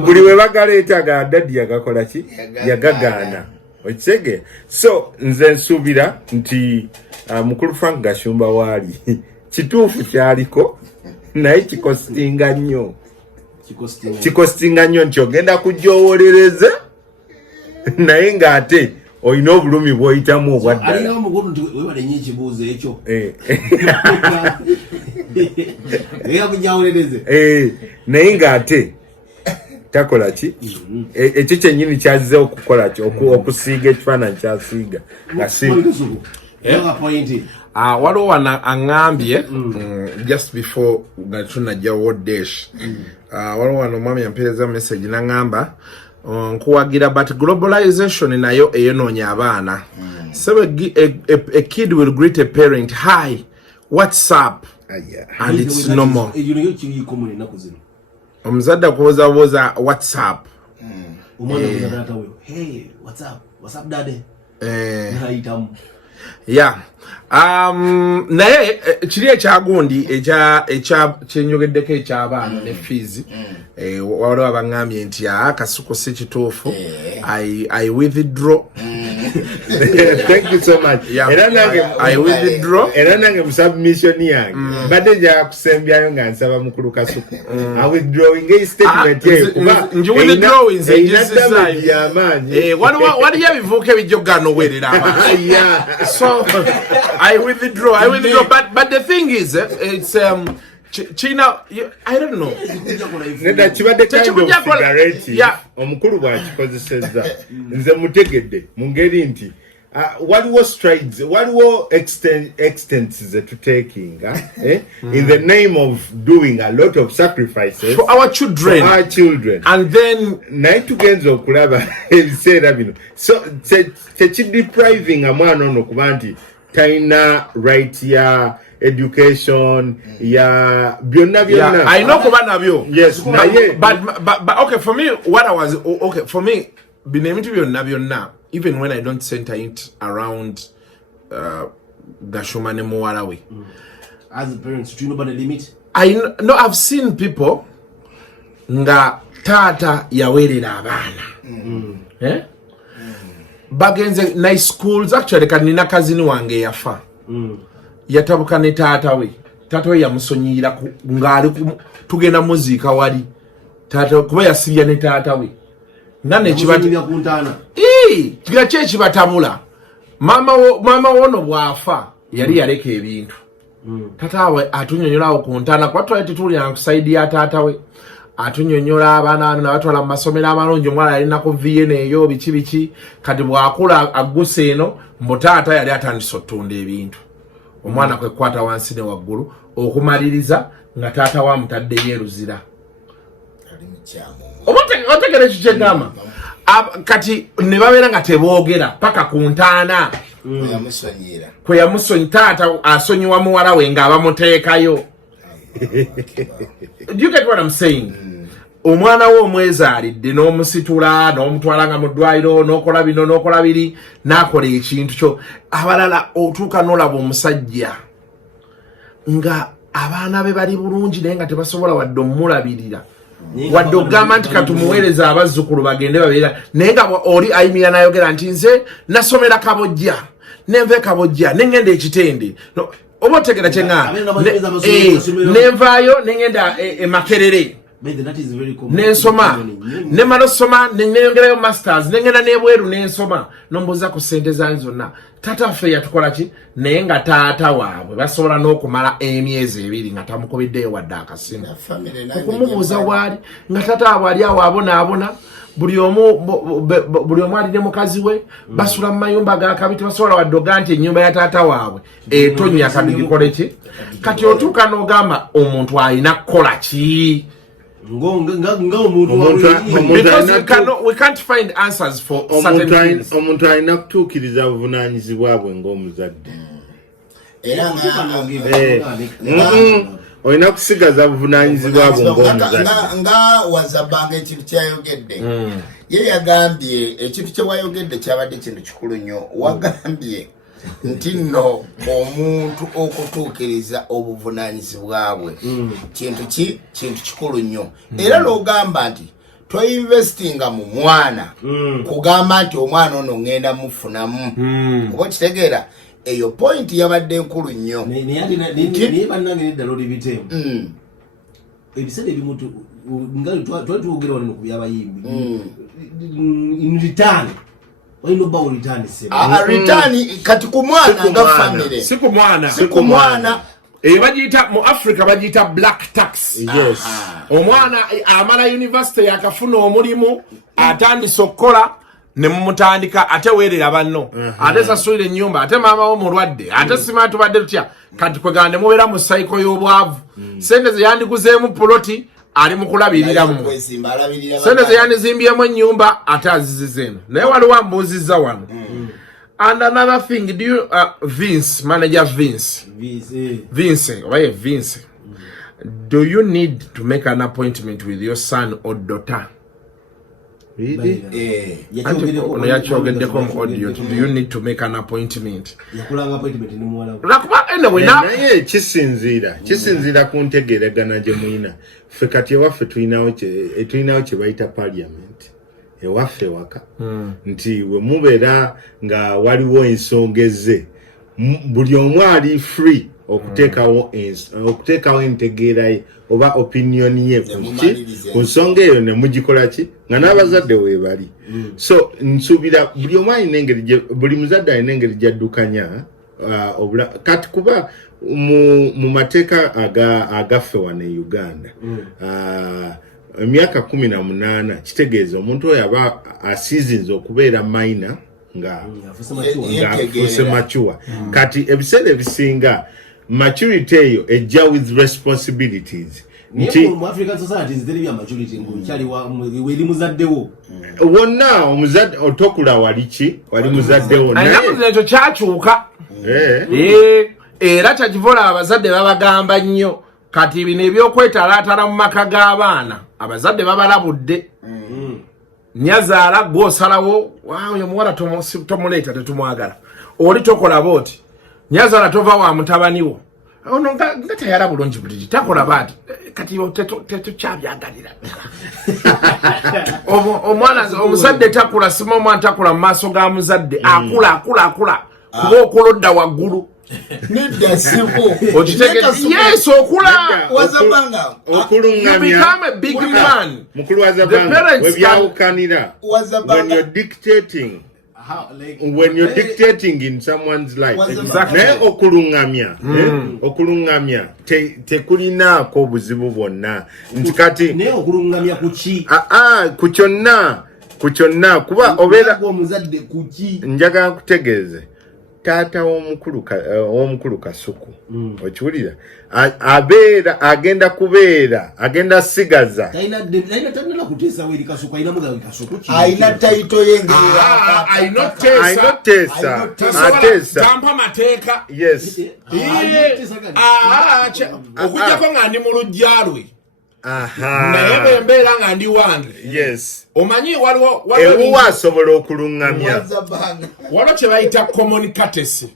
buli we bagaleetaga dadi yagakola ki yagagaana okitegera so nze nsuubira nti mukulu Frank Gashumba waali kituufu kyaliko naye kikostinga nnyo nti ogenda kujowolereza naye ng'ate olina obulumi bw'oyitamu obwaddala naye ng'ate takola ki ekyo kyennyini kyazize okukola ki okusiiga ekifaananyi kyasiiga waliwo aŋŋambye just before nga tunajjawo dash waliwo wano omwami yampeereza message n'aŋŋamba nkuwagira but globalization nayo eyonoonya abaana so a kid will greet a parent hi what's up and it's normal omuzadde akubuuzabuuza what's up yeah naye kiri ekyagundi kyenyogeddeko ekyabaana ne fees waliwo abaŋŋambye nti Kasuku si kituufu I withdraw thank you so much I withdraw era nange mu submission yange badde njagala kusembyayo nga nsaba mukulu Kasuku I withdrawing a statement yeyo kuba y'amaanyi waliyo ebivuuka ebijjogana owerera abantu so I withdraw but the thing is it's China, I don't know. Neda kibadde kind of figurative. Omukulu bwakikozesezza. Nze mutegedde mu ngeri nti waliwo strides, waliwo extents to taking in the name of doing a lot of sacrifices for our children. And then naye tugenza okulaba ebiseera bino. So depriving amwana ono kuba nti taina right ya education ya byonna I know kuba nabyo. Yes, but okay, for me what I was okay for me binemitu byonna even when I don't center it around Gashumba ne Muwala we. As a parent, do you know about the limit? I've seen people nga tata yawerera abaana bagenze nice schools actually kanina kazini wange yafa yatabuka ne tata we yamusonyira ngali tugenda muzika wali tata kuba yasibya ne tata we nane kibati kuntana kigira kibatabula mama wono bwafa yali yaleka ebintu tata we atunyonyola okuntana kwa twali tuli ankuside ya tata we atunyonyola abaana nabatwala mu masomero amalungi omwana yalina ku VN eyo biki kati bwakula aguse eno mutata yali atandise ottunda ebintu omwana kwe kwata wansi ne waggulu okumaliriza nga tata wa mutadde yeruzira otegere kikyeggamba kati ne babeera nga teboogera paka ku ntaana kwe yamusonyi taata asonyiwa muwala we ng'abamuteekayo. Do you get what I'm saying? Omwana wo omwezaalidde n'omusitula n'omutwala nga mu ddwaliro n'okola bino n'okola biri n'akola ekintu kyo abalala otuuka n'olaba omusajja nga abaana be bali bulungi naye nga tebasobola wadde omulabirira wadde ogamba nti katumuweereza abazzukulu bagende babeera naye nga oli ayimira n'ayogera nti nze nasomera Kabojja nenve Kabojja nengenda ekitende oba otegera kyeŋŋamba nenvaayo nengenda Makerere nensoma nemala osoma neyongerayo masters nengenda n'ebweru nensoma nombuuza ku ssente zange zonna taata waffe yatukola ki naye nga taata waabwe basobola n'okumala emyezi 2 nga tamukubiddeyo wadde akasimu okumubuuza waali nga taata waabwe ali awo abonaabona buli omu ali ne mukazi we basula mu mayumba gakabi tebasobola wadde oga nti ennyumba ya taata waabwe etonya kati gikole ki kati otuuka n'ogamba omuntu alina kukola ki because we can't find answers for certain things. Omuntu alina kutuukiriza buvunaanyizibwa bwe ng'omuzadde era olina kusigaza buvunanyizibwa bwo nga wazabanga ekintu kyayogedde ye yagambye ekintu kyewayogedde kyabadde kintu kikulu nnyo wagambye nti nno omuntu okutuukiriza obuvunanyizibwa bwe kintu kikulu nnyo era n'ogamba nti toinvestinga mu mwana kugamba nti omwana ono ngenda mufunamu oba kitegeera eyo point yabadde nkulu nnyo naye bannange neddala olibiteemu ebiseera ebimu twali tuwogera wano ku byabayimbi in return walina obbawo return kati ku mwana nga famire si ku mwana bagiyita mu Africa bagiyita black tax. Omwana amala university yakafuna omulimu atandise okukola ne mumutandika ate weerera banno ate sasulira ennyumba ate maama wo mulwadde ate sima tubadde tutya kati kwegande mubeera mu cycle y'obwavu sente ze yandiguzeemu poloti ali mu kulabiriramu sente ze yandizimbyemu ennyumba ate azizizeeno naye waliwo ambuuzizza wano. And another thing, do you Vince, manager Vince, do you need to make an appointment with your son or daughter? Really? Do you need to make an appointment? Naye kisinziira ku ntegeeragana gye muyina ffe kati ewaffe tulinawo kye bayita parliament ewaffe waka nti we mubeera nga waliwo ensonga ezze buli omu ali free okuteekawo entegeera ye oba opinion ye ku nsonga eyo ne mugikola ki nga n'abazadde weebali. So nsuubira buli omu buli muzadde alina engeri gyaddukanya kati kuba mu mateeka agaffe wano e Uganda emyaka 18 kitegeeza omuntu oyo aba asizinze okubeera minor nga afuse mature. Kati ebiseera ebisinga maturity eyo ejja with responsibilities. Mu African societies there is maturity ng'okyali weli muzaddewo wonna omuzadde otokula wali muzaddewo naye ekyo kyakyuka era kyakivola abazadde babagamba nnyo kati bino ebyokwetalaatala mu maka g'abaana abazadde babalabudde nyazaala gw'osalawo oyo muwala tomuleeta tetumwagala oli tokola booti nyazaala tova wa mutabani wo ono nga tayala bulungi buliri takola baati kati tetukyabyaggalira omwana omuzadde takula sima omwana takula mu maaso ga muzadde akula kuba okulodda waggulu nedda sibo yes okula wazabanga okulungamya become a big man mukulu wazabanga webyawukanira when you're dictating in someone's life naye okulungamya tekulinaako obuzibu bwonna nti kati naye okulungamya kuki ku kyonna kuba obeera omuzadde kuki njagala kutegeeze taata w'omukulu Kasuku okiwulira agenda sigaza ayina taito ayinoteesa tampa mateeka yes okujjako nga ndi mu lujja lwe naye bwe mbeera nga ndi wange yes omanyi waliwo asobola okulungamya waliwo kye bayita common courtesy.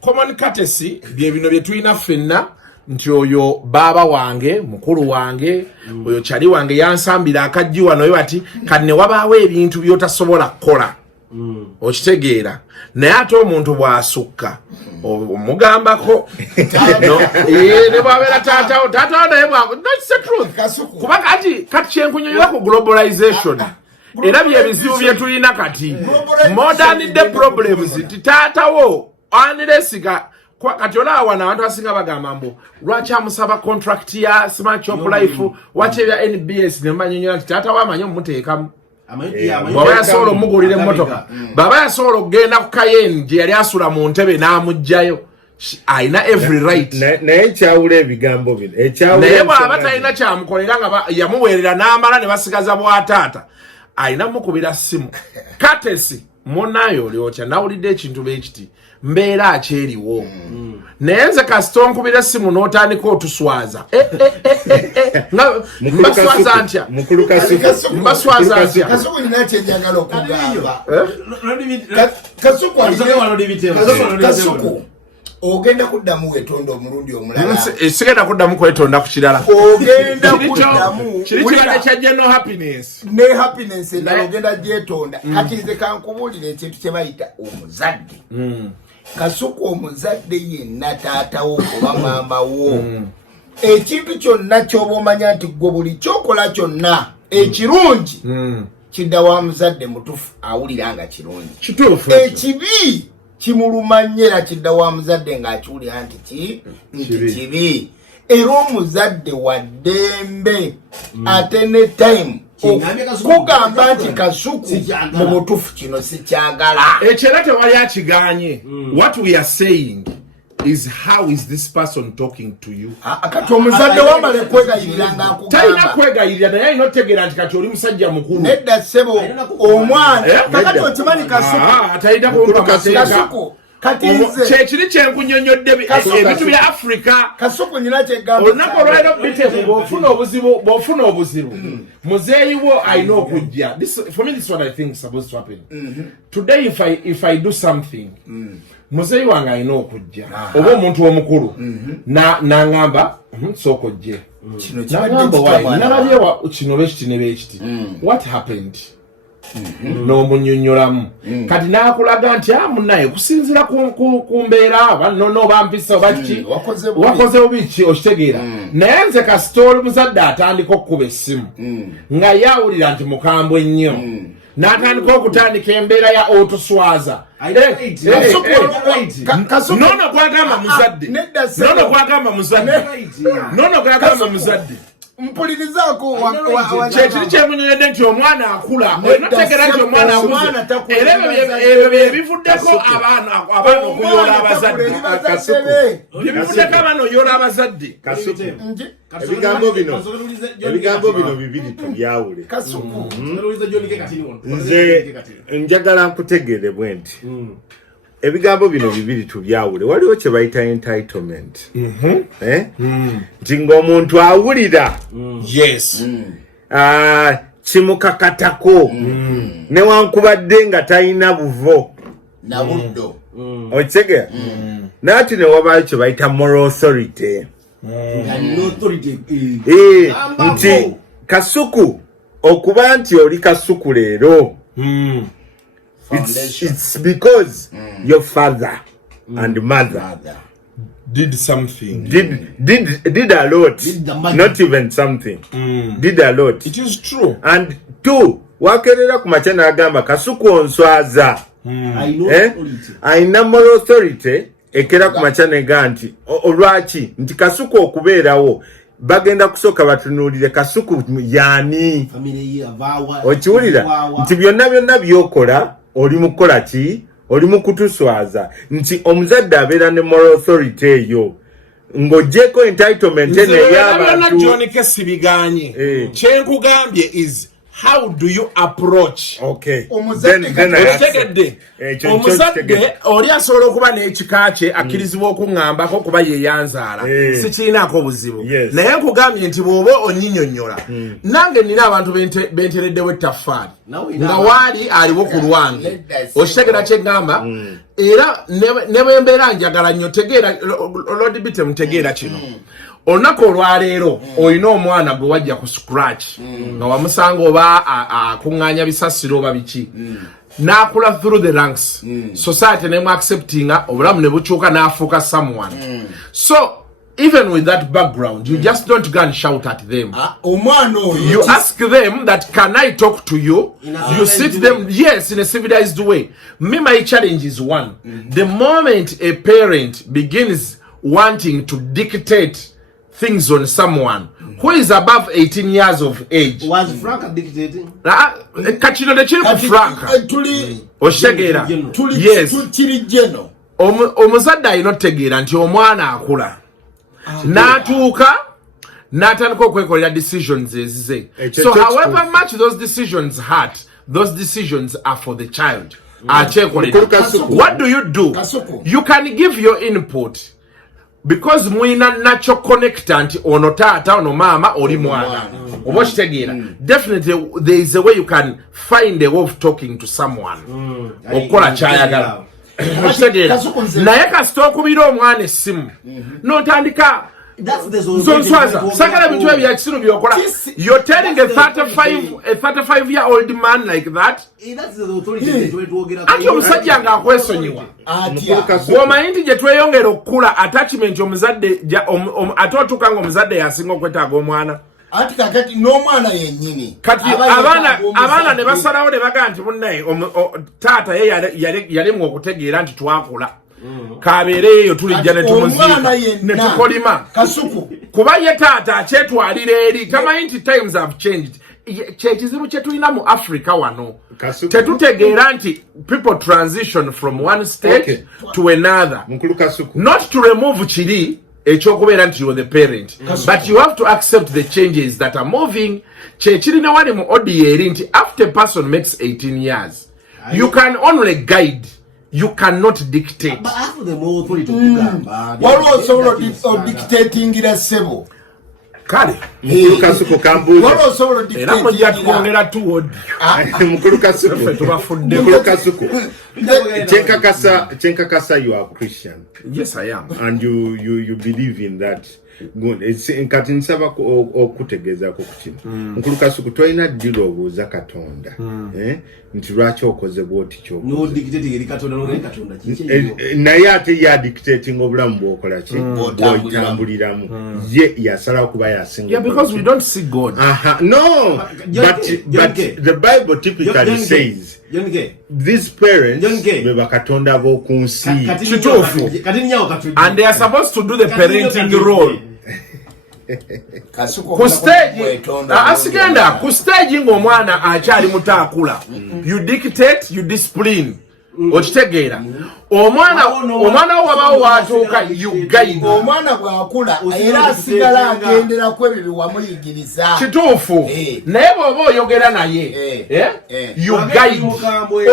Common courtesy bye bino bye tulina ffenna nti oyo baaba wange mukulu wange oyo kyali wange yansambira akajji wano bati kati ne wabaawo ebintu by'otasobola kukola okitegeera naye ate omuntu bw'asukka omugambako ne bwabeera taatawo naye that's the truth kuba kati kyenkunyonyola ku globalization era byebizibu bye tulina kati modern day problems ti taatawo aniresiga kati olaba wano abantu basinga bagamba mbu lwaki amusaba contract ya smart shop life waki ebya NBS ne mbanyonyola nti taatawo amanyi omumuteekamu baba yasobola omugulira emmotoka baba yasobola okugenda ku Cayenne gye yali asula mu ntebe n'amugjayo ayina every right naye kyawula ebigambo bino naye bw'aba talina kyamukolera nga yamuweerera n'amala ne basigaza bwataata ayina mukubira ssimu katesi munayo lyotya nawulidde ekintu bekiti mbeera akyeriwo naye nze kasita onkubira simu n'otandika otuswaza mbaswaza ntya mbaswaza ntya Kasuku nina kyenjagala okugamba Kasuku ogenda kuddamu wetonda omulundi omulala sigenda kuddamu kwetonda ku kirala ogenda kuddamu kiri kibadde kya general happiness ne happiness endala ogenda gyetonda kati nze kankubuulira ekintu kye bayita omuzadde Kasuku omuzadde yenna taatawo oba maamawo ekintu kyonna ky'oba omanya nti gwe buli kyokola kyonna ekirungi kidda wa muzadde mutufu awulira nga kirungi ekibi kimuluma nnyo era kidda wa muzadde ng'akiwulira nti kibi era omuzadde wa ddembe ate ne time kugamba nti Kasuku mu butufu kino sikyagala ekyo era tewali akiganye what we are saying is how is this person talking to you kati omuzadde wamale kwegayirira talina ng'akugamba kwegayirira naye alina otegeera nti kati oli musajja mukulu nedda ssebo omwana kakati okimanyi talina Kasuku kati nze kyekiri kyenkunyonyodde ebintu bya Africa Kasuku nyina kyegamba olunaku olwaliro biteefu bw'ofuna obuzibu muzeeyi wo alina okujja for me this is what I think is supposed to happen today if I do something muzeeyi wange alina okujja oba omuntu omukulu n'aŋŋamba sooka ojje n'aŋŋamba wayi nalabye kino bekiti ne bekiti what happened n'omunyonyolamu kati n'akulaga nti munnaye kusinzira ku mbeera noba mpisa oba kiki wakoze bubi ki okitegeera naye nze kasita oli muzadde atandika okukuba essimu nga ye awulira nti mukambwe nnyo n'atandika okutandika embeera ya otuswaza nono gwagamba muzadde mpulirizaako kyekiri kyemunyonyodde nti omwana akula olinategeera nti omwana akuze era ebyo byebivuddeko abaana okuyoola abazadde byebivuddeko abaana oyoola abazadde ebigambo bino bibiri tubyawule nze njagala nkutegeere bwe nti ebigambo bino bibiri tubyawule waliwo kye bayita entitlement nti ng'omuntu awulira kimukakatako newankubadde nga talina buvo nabuddo okitegeera naati ne wabaayo kye bayita moral authority nti Kasuku okuba nti oli Kasuku leero it's because your father and mother did something did a lot not even something did a lot it is true and two wakerera ku macha n'agamba Kasuku onswaza ayina moral authority ekera ku macha n'ega nti olwaki nti Kasuku okubeerawo bagenda kusooka batunuulire Kasuku yaani okiwulira nti byonna byokola oli mukola ki oli mukutuswaza nti omuzadde abeera ne moral authority eyo ng'ogyeko entitlement eno ey'abantu John kesibiganye kyenkugambye is how do you approach omuzadde oli asobola okuba n'ekika kye akkirizibwa okuŋŋambako kuba yeyanzaala sikirinako buzibu naye nkugambye nti bw'oba onyinyonnyola nange nina abantu bentereddewo ettaffaali nga waali aliwo ku lwange okitegera kyeŋŋamba era ne bwe mbeera njagala nnyo tegeera lodibite mutegeera kino olunaku olwaleero olina omwana gwe wajja ku scratch nga wamusanga oba akuŋŋaanya bisasiro oba biki n'akula through the ranks society nemu acceptinga obulamu ne bukyuka n'afuuka someone so even with that background you just don't go and shout at them you ask them that can I talk to you you sit them yes in a civilized way my challenge is one the moment a parent begins wanting to dictate things on someone who is above 18 years of age. Was Frank dictating? Kachino de chiri ku Frank. Oshegera. Yes. Omuzadde alina otegeera nti omwana akula. N'atuuka n'atandika okwekolera decisions ezize. So however much those decisions hurt, those decisions are for the child. What do you do? You can give your input because mwina natural connectant ono tata ono mama oli mwana. Definitely there is a way you can find a way of talking to someone. Okola chayagala. Naye kasita okubira omwana essimu n'otandika sakala bintu ebya kisiro byokola. You're telling a 35-year-old man like that. Ati omusajja nga akwesonyiwa. Omanyi nti gye tweyongera okukula attachment omuzadde ate otuuka nga omuzadde yasinga okwetaaga omwana. Ati kakati n'omwana yennyini. Kati abaana ne basalawo ne bagaa nti munnaye taata ye yalemwa okutegeera nti twakula. Kabeereyo tulijja ne tumuziika ne tukolima. Kasuku. Kuba ye taata akyetwalira eri. Tamanyi nti times have changed. Kyekizibu kye tulina mu Africa wano. Tetutegeera nti people transition from one stage to another. Not to remove kiri ekyokubeera nti you're the parent. But you have to accept the changes that are moving. Kyekirina wali mu ODA nti after a person makes 18 years, you can only guide. You cannot dictate. But after the more what was of dictating in a civil? Kale mukulu Kasuku kambuza what was of dictating kuongera tu wodi mukulu Kasuku tubafudde mukulu Kasuku Chenka Kasa you are Christian. Yes, I am. And you believe in that. Good. It's nkati nsaba okutegeeza ko kukino. Mukulu Kasuku toyina dilowooza Katonda. Nti lwaki okoze bwoti kyo. No dictating eri Katonda no Katonda kiki. Naye ate ya dictating obulamu bwokola ki. Bwotambuliramu. Ye yasala kuba yasinga. Yeah, because we don't see God. No. But the Bible typically says these parents beba Katonda b'okunsi. And they are supposed to do the parenting role. Ku stage ng'omwana akyali mutakula. You dictate, you discipline. Okitegeera. Omwana wabawo watuuka you guide. Omwana bw'akula era asigala agendera ku ebyo wamuyigiriza. Kituufu. Naye bw'oba oyogera naye. You guide.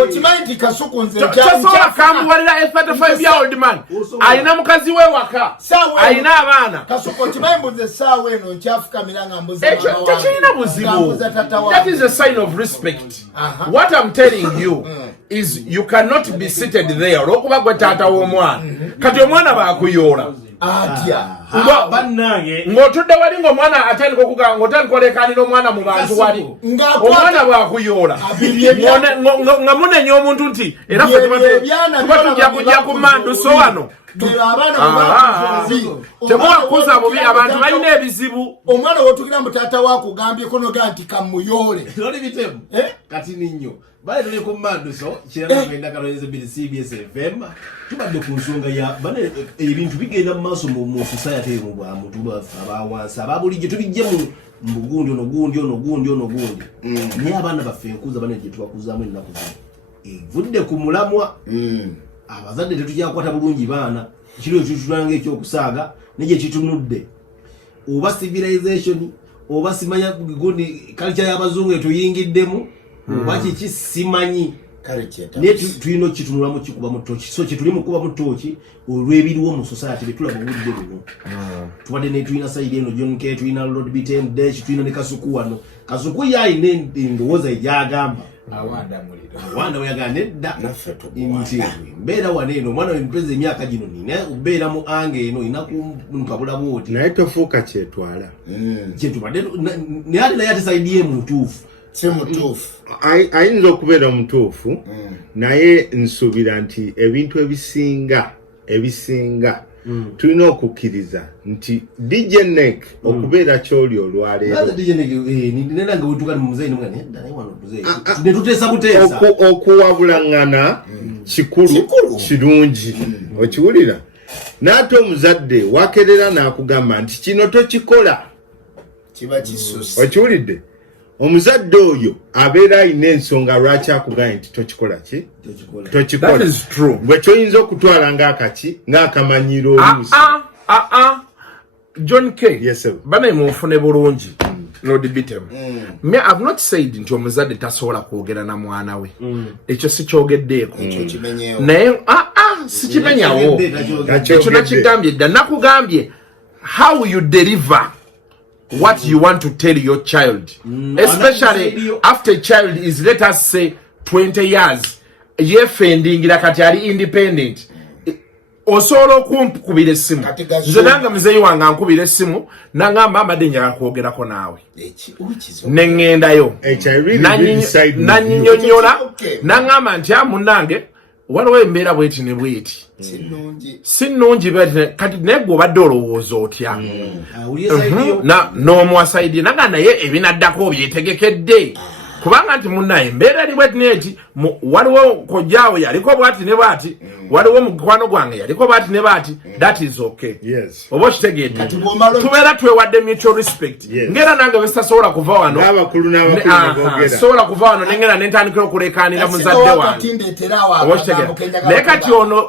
Okimanyi nti Kasuku nze kyasobola kambuwalira a 35-year-old man. Alina mukazi we waka. Alina abaana. Kasuku okimanyi mbuze essaawa eno nkyafukamira nga mbuze mama wange. Tekirina buzibu. That is a sign of respect. What I'm telling you is you cannot be seated there. Olwokuba gwe taata w'omwana. Kati omwana baakuyoola. Ng'otudde wali ng'omwana atandika okugamba ng'otandika oleekaanira omwana mu bantu wali. Omwana bwakuyoola. Nga munenya omuntu nti era ffe tuba tujja kujja ku manduso wano. Temuwakuza bubi abantu balina ebizibu. Omwana w'otugira mu taata waakugambye noga nti kamuyoole. Loli bitemu. Kati ninyo. Bale tuli ku manduso kirana kwenda kalonze bili CBS FM. Tubadde ku nsonga ya bane ebintu bigenda mu maaso mu society mu bwamu abawansi ababulijjo tubijje mu gundi ono gundi. Naye abaana baffe enkuza bane gye tubakuzaamu ennaku zino. Evudde ku mulamwa. Abazadde tetujjakwata bulungi baana. Kiro ekitulanga ekyokusaaga n'egye kitunudde. Oba civilization oba simanya gundi culture y'abazungu etuyingiddemu. Waki kisimanyi ne tulino kitunulamu kikuba mutoki so kituli mukuba mutoki olwebiriwo mu society betula mu budde buno tubadde ne tulina side eno John K tulina Lord Biten Dash tulina ne Kasuku wano Kasuku yayi ne ndowooza ejagamba awanda weyagane da nti mbeera waneno mwana wempeze emyaka gino nina ubeera mu ange eno inakukabula bwoti naye tofuuka kyetwala kyetubadde ne ate naye ate side ye mutuufu ayinza okubeera omutuufu naye nsuubira nti ebintu ebisinga tulina okukkiriza nti DJ Neck okubeera kyoli olwaleero okuwabulangana kikulu kirungi okiwulira n'ate omuzadde wakerera n'akugamba nti kino tokikola kiba kisusse okiwulidde omuzadde oyo abeera alina ensonga lwaki akuganye nti tokikola ki tokikola bwe kyoyinza okutwala ng'akamanyiro oluusi John K banaye munfune bulungi Lord Bitem. Me I've not said nti omuzadde tasobola kwogera na mwana we. Ekyo si kyogeddeeko. Naye sikimenyawo. Ekyo nakigambye dda nakugambye how you deliver what you want to tell your child, especially after a child is, let us say, 20 years yefending kati ali independent. Osolo kumpukubira essimu nze nanga muzeyi wange ankubira essimu nangamba amadde njagala kwogerako naawe neŋŋendayo nanyinyonnyola nangamba nti munange waliwo embeera bweti ne bweti si nnungi kati naye gwe obadde olowooza otya n'omuwasaidi nanga naye ebinaddako byetegekedde kubanga nti munnaye embeera eri bweti neti waliwo kojjaawe yaliko bwati ne bwati waliwo mukwano gwange yaliko bwati ne bwati, that is okay. Oba okitegeedde tubeera twewadde mutual respect ngera nange bestasobola kuva wano sobola kuva wano nengera nentandikira okuleekaanira muzadde wange oba okitegeedde naye kati ono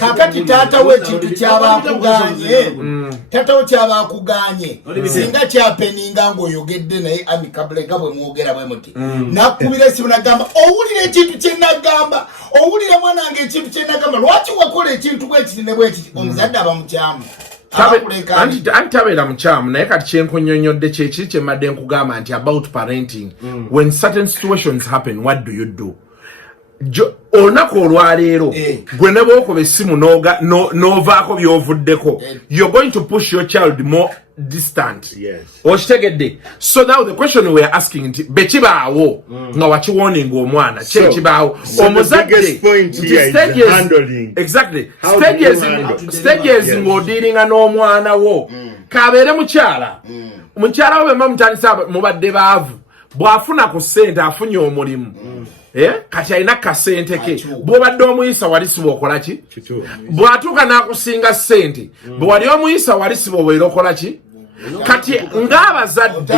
kakati taata we ekintu kyabakuganye taata we kyabakuganye singa kyapeninga ng'oyogedde naye amicable nga bwe mwogera bwe muti nakubira esimu nagamba owulira ekintu kye nagamba owulira mwanange ekintu kye nagamba lwaki wakola ekintu bwekiti ne bwekiti omuzadde aba mukyamu anti tabeera mukyamu naye kati kyenkunyonyodde kyekiri kye madde nkugamba nti about parenting when certain situations happen what do you do olunaku olwaleero gwe ne bw'okuba essimu n'ovaako by'ovuddeko you're going to push your child more distant. Okitegedde. So now the question we are asking nti bekibaawo nga wakiwoninga omwana kyekibaawo omuzadde exactly stages ng'odiringa n'omwana wo kabeere mukyala mukyala wo bemba mutandisa mubadde baavu bw'afuna ku ssente afunye omulimu kati alina kasente ke bw'obadde omuyisa wali siba okola ki bw'atuuka n'akusinga ssente bwe wali omuyisa wali siba obeera okola ki kati ng'abazadde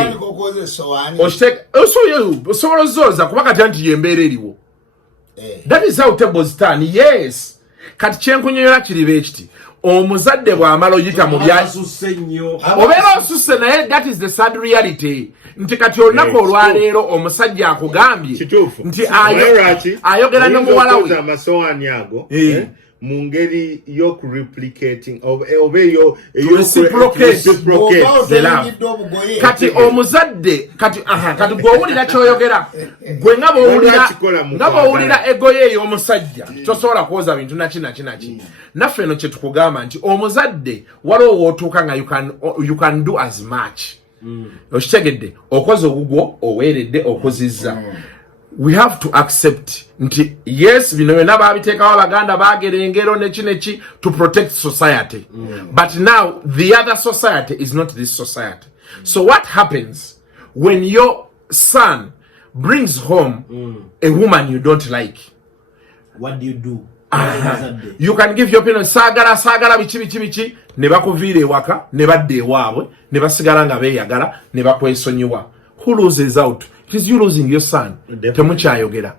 osobola ozooza kuba kati anti yembeera eriwo that is how tables turn. Yes, kati kyenkunyonyola kiriba ekiti omuzadde bw'amala oyita mu obeera osusse naye that is the sad reality nti kati olunaku olwaleero omusajja akugambye nti ayogera ne muwala we amasowaani ago mu ngeri y'okureplicating oba kati omuzadde kati gw'owulira ky'oyogera gwe nga bw'owulira egoye ey'omusajja tosobola kwoza bintu naki naffe eno kye tukugamba nti omuzadde waliwo wootuuka nga you can do as much okitegedde okoze ogugwo oweeredde okozizza we have to accept nti yes bino byonna baabiteekawo abaganda baagera engero neki to protect society but now the other society is not this society. So what happens when your son brings home a woman you don't like? What do you do? You can give your opinion saagala biki ne bakuviira ewaka ne badda ewaabwe ne basigala nga beeyagala ne bakwesonyiwa. Who loses out? It is you losing your son. Temukyayogera.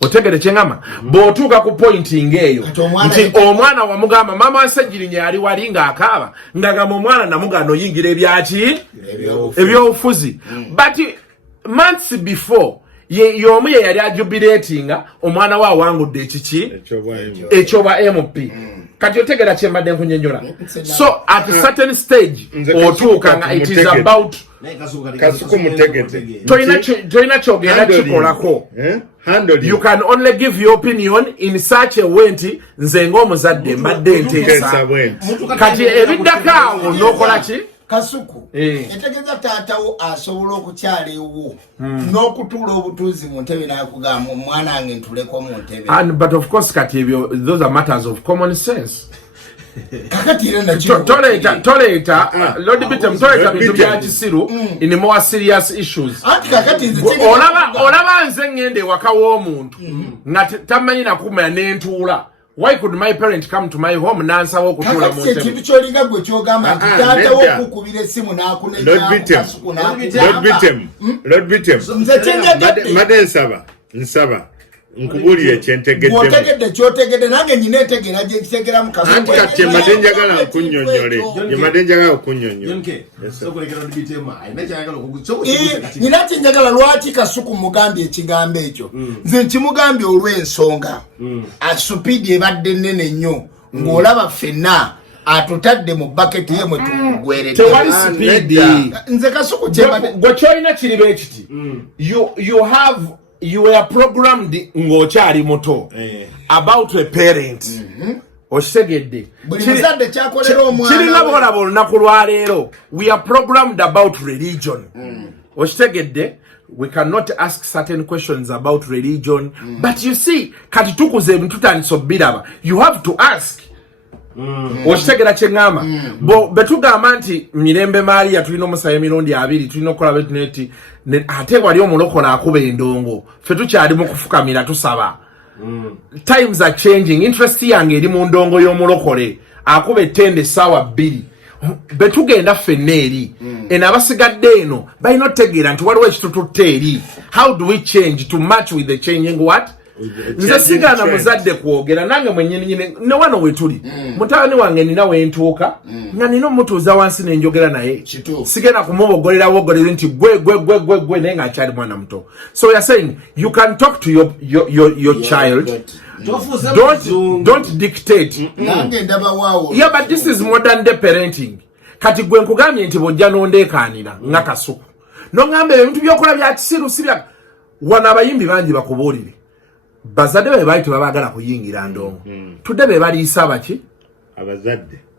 Otegere kyengamba bw'otuuka ku pointi ng'eyo nti omwana wamugamba mama wasajjirinya yali wali ng'akaaba ng'agamba omwana namugano oyingira ebyaki ebyobufuzi but months before y'omu ye yali ajubilatinga omwana we awangudde ekiki ekyoba MP. Kati otegera kyembadde nkunyonnyola. So at a certain stage otuuka nga it is about Kasuku mutegete toyina kyogenda kikolako. You can only give your opinion in such a way nti nze ng'omuzadde mbadde nteesa kati ebiddako awo n'okola ki Kasuku etegeza taatawo asobola okukyala ewo n'okutuula obutuuzi mu ntebe n'akugamba omwana wange ntuleko mu ntebe but of course kati ebyo those are matters of common sense. Kakati era nakyo toleeta Lord Bitem toleeta bintu bya kisiru in more serious issues. Anti kakati olaba nze ngende ewaka w'omuntu nga tamanyi nakumanya n'entuula. Why could my parent come to my home nansawo okutuula mu ntebe? Kintu kyolinga gwe kyogamba nti taatawo okukubira essimu n'akunenya Kasuku Lord Bitem nze kyenyagadde madde nsaba nkubulire kyentegedde otegedde kyotegedde nange nyina etegera gye kitegera mu Kasuku anti kati embadde njagala nkunnyonnyole embadde njagala okunnyonnyola nyina kyenjagala lwaki Kasuku mugambye ekigambo ekyo nze nkimugambye olw'ensonga asupidi ebadde nnene nnyo ng'olaba ffenna atutadde mu baketi ye mwe tugweredde tewali speedi nze Kasuku kyebadde gwe kyolina kiri bwe kiti you were programmed ng'okyali muto about a parent okitegedde buli muzadde kyakolera omwana kirina boolaba olunaku lwaleero we are programmed about religion okitegedde we cannot ask certain questions about religion but you see kati tukuze ebintu tutandise obiraba you have to ask okitegera kyeŋŋamba betugamba nti mirembe maaliya tulina omusaba emirundi 2 tulina okukola betuneti ate wali omulokole akuba endongo ffe tukyali mu kufukamira tusaba times are changing interest yange eri mu ndongo y'omulokole akuba ettende essaawa 2 betugenda ffenna eri eno abasigadde eno balina otegeera nti waliwo ekitututte eri how do we change to match with the changing what nze sigana muzadde kwogera nange mwennyininyini ne wano wetuli mutabani wange nina wentuuka nga nina omutuuza wansi nenjogera naye sigenda kumubogolera wogolere nti gwe naye ng'akyali mwana muto so you're saying you can talk to your child don't dictate yeah but this is modern day parenting kati gwe nkugambye nti bojja nondeekaanira nga Kasuku noŋŋamba ebintu byokola bya kisiru sibya wano abayimbi bangi bakubuulire bazadde be baali tebabaagala kuyingira ndongo tudde be baliisa abaki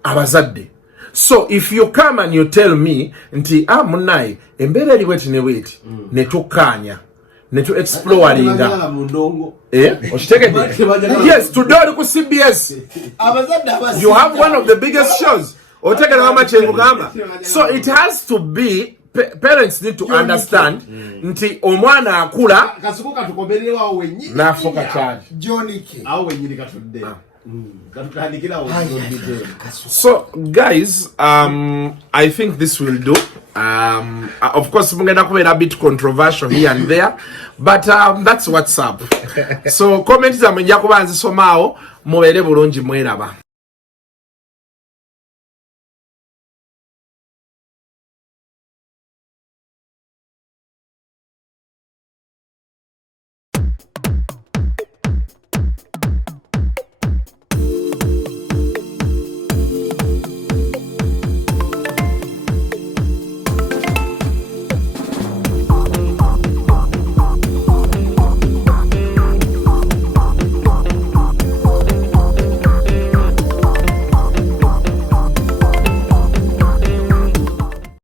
abazadde so if you come and you tell me nti munnaye embeera eri bweti ne bweti ne tukkaanya ne tu exploringa okitegedde yes tudde oli ku CBS you have one of the biggest shows otegera wama kyengugamba so it has to be parents need to understand nti omwana akula Kasuku katukoberere wawo wenyini nafoka cyane Jonike awo wenyini katudde katandikira awo so guys I think this will do of course mungenda kubeera a bit controversial here and there but that's what's up so comment za mwenja kubanzi somao mubeere bulungi mweraba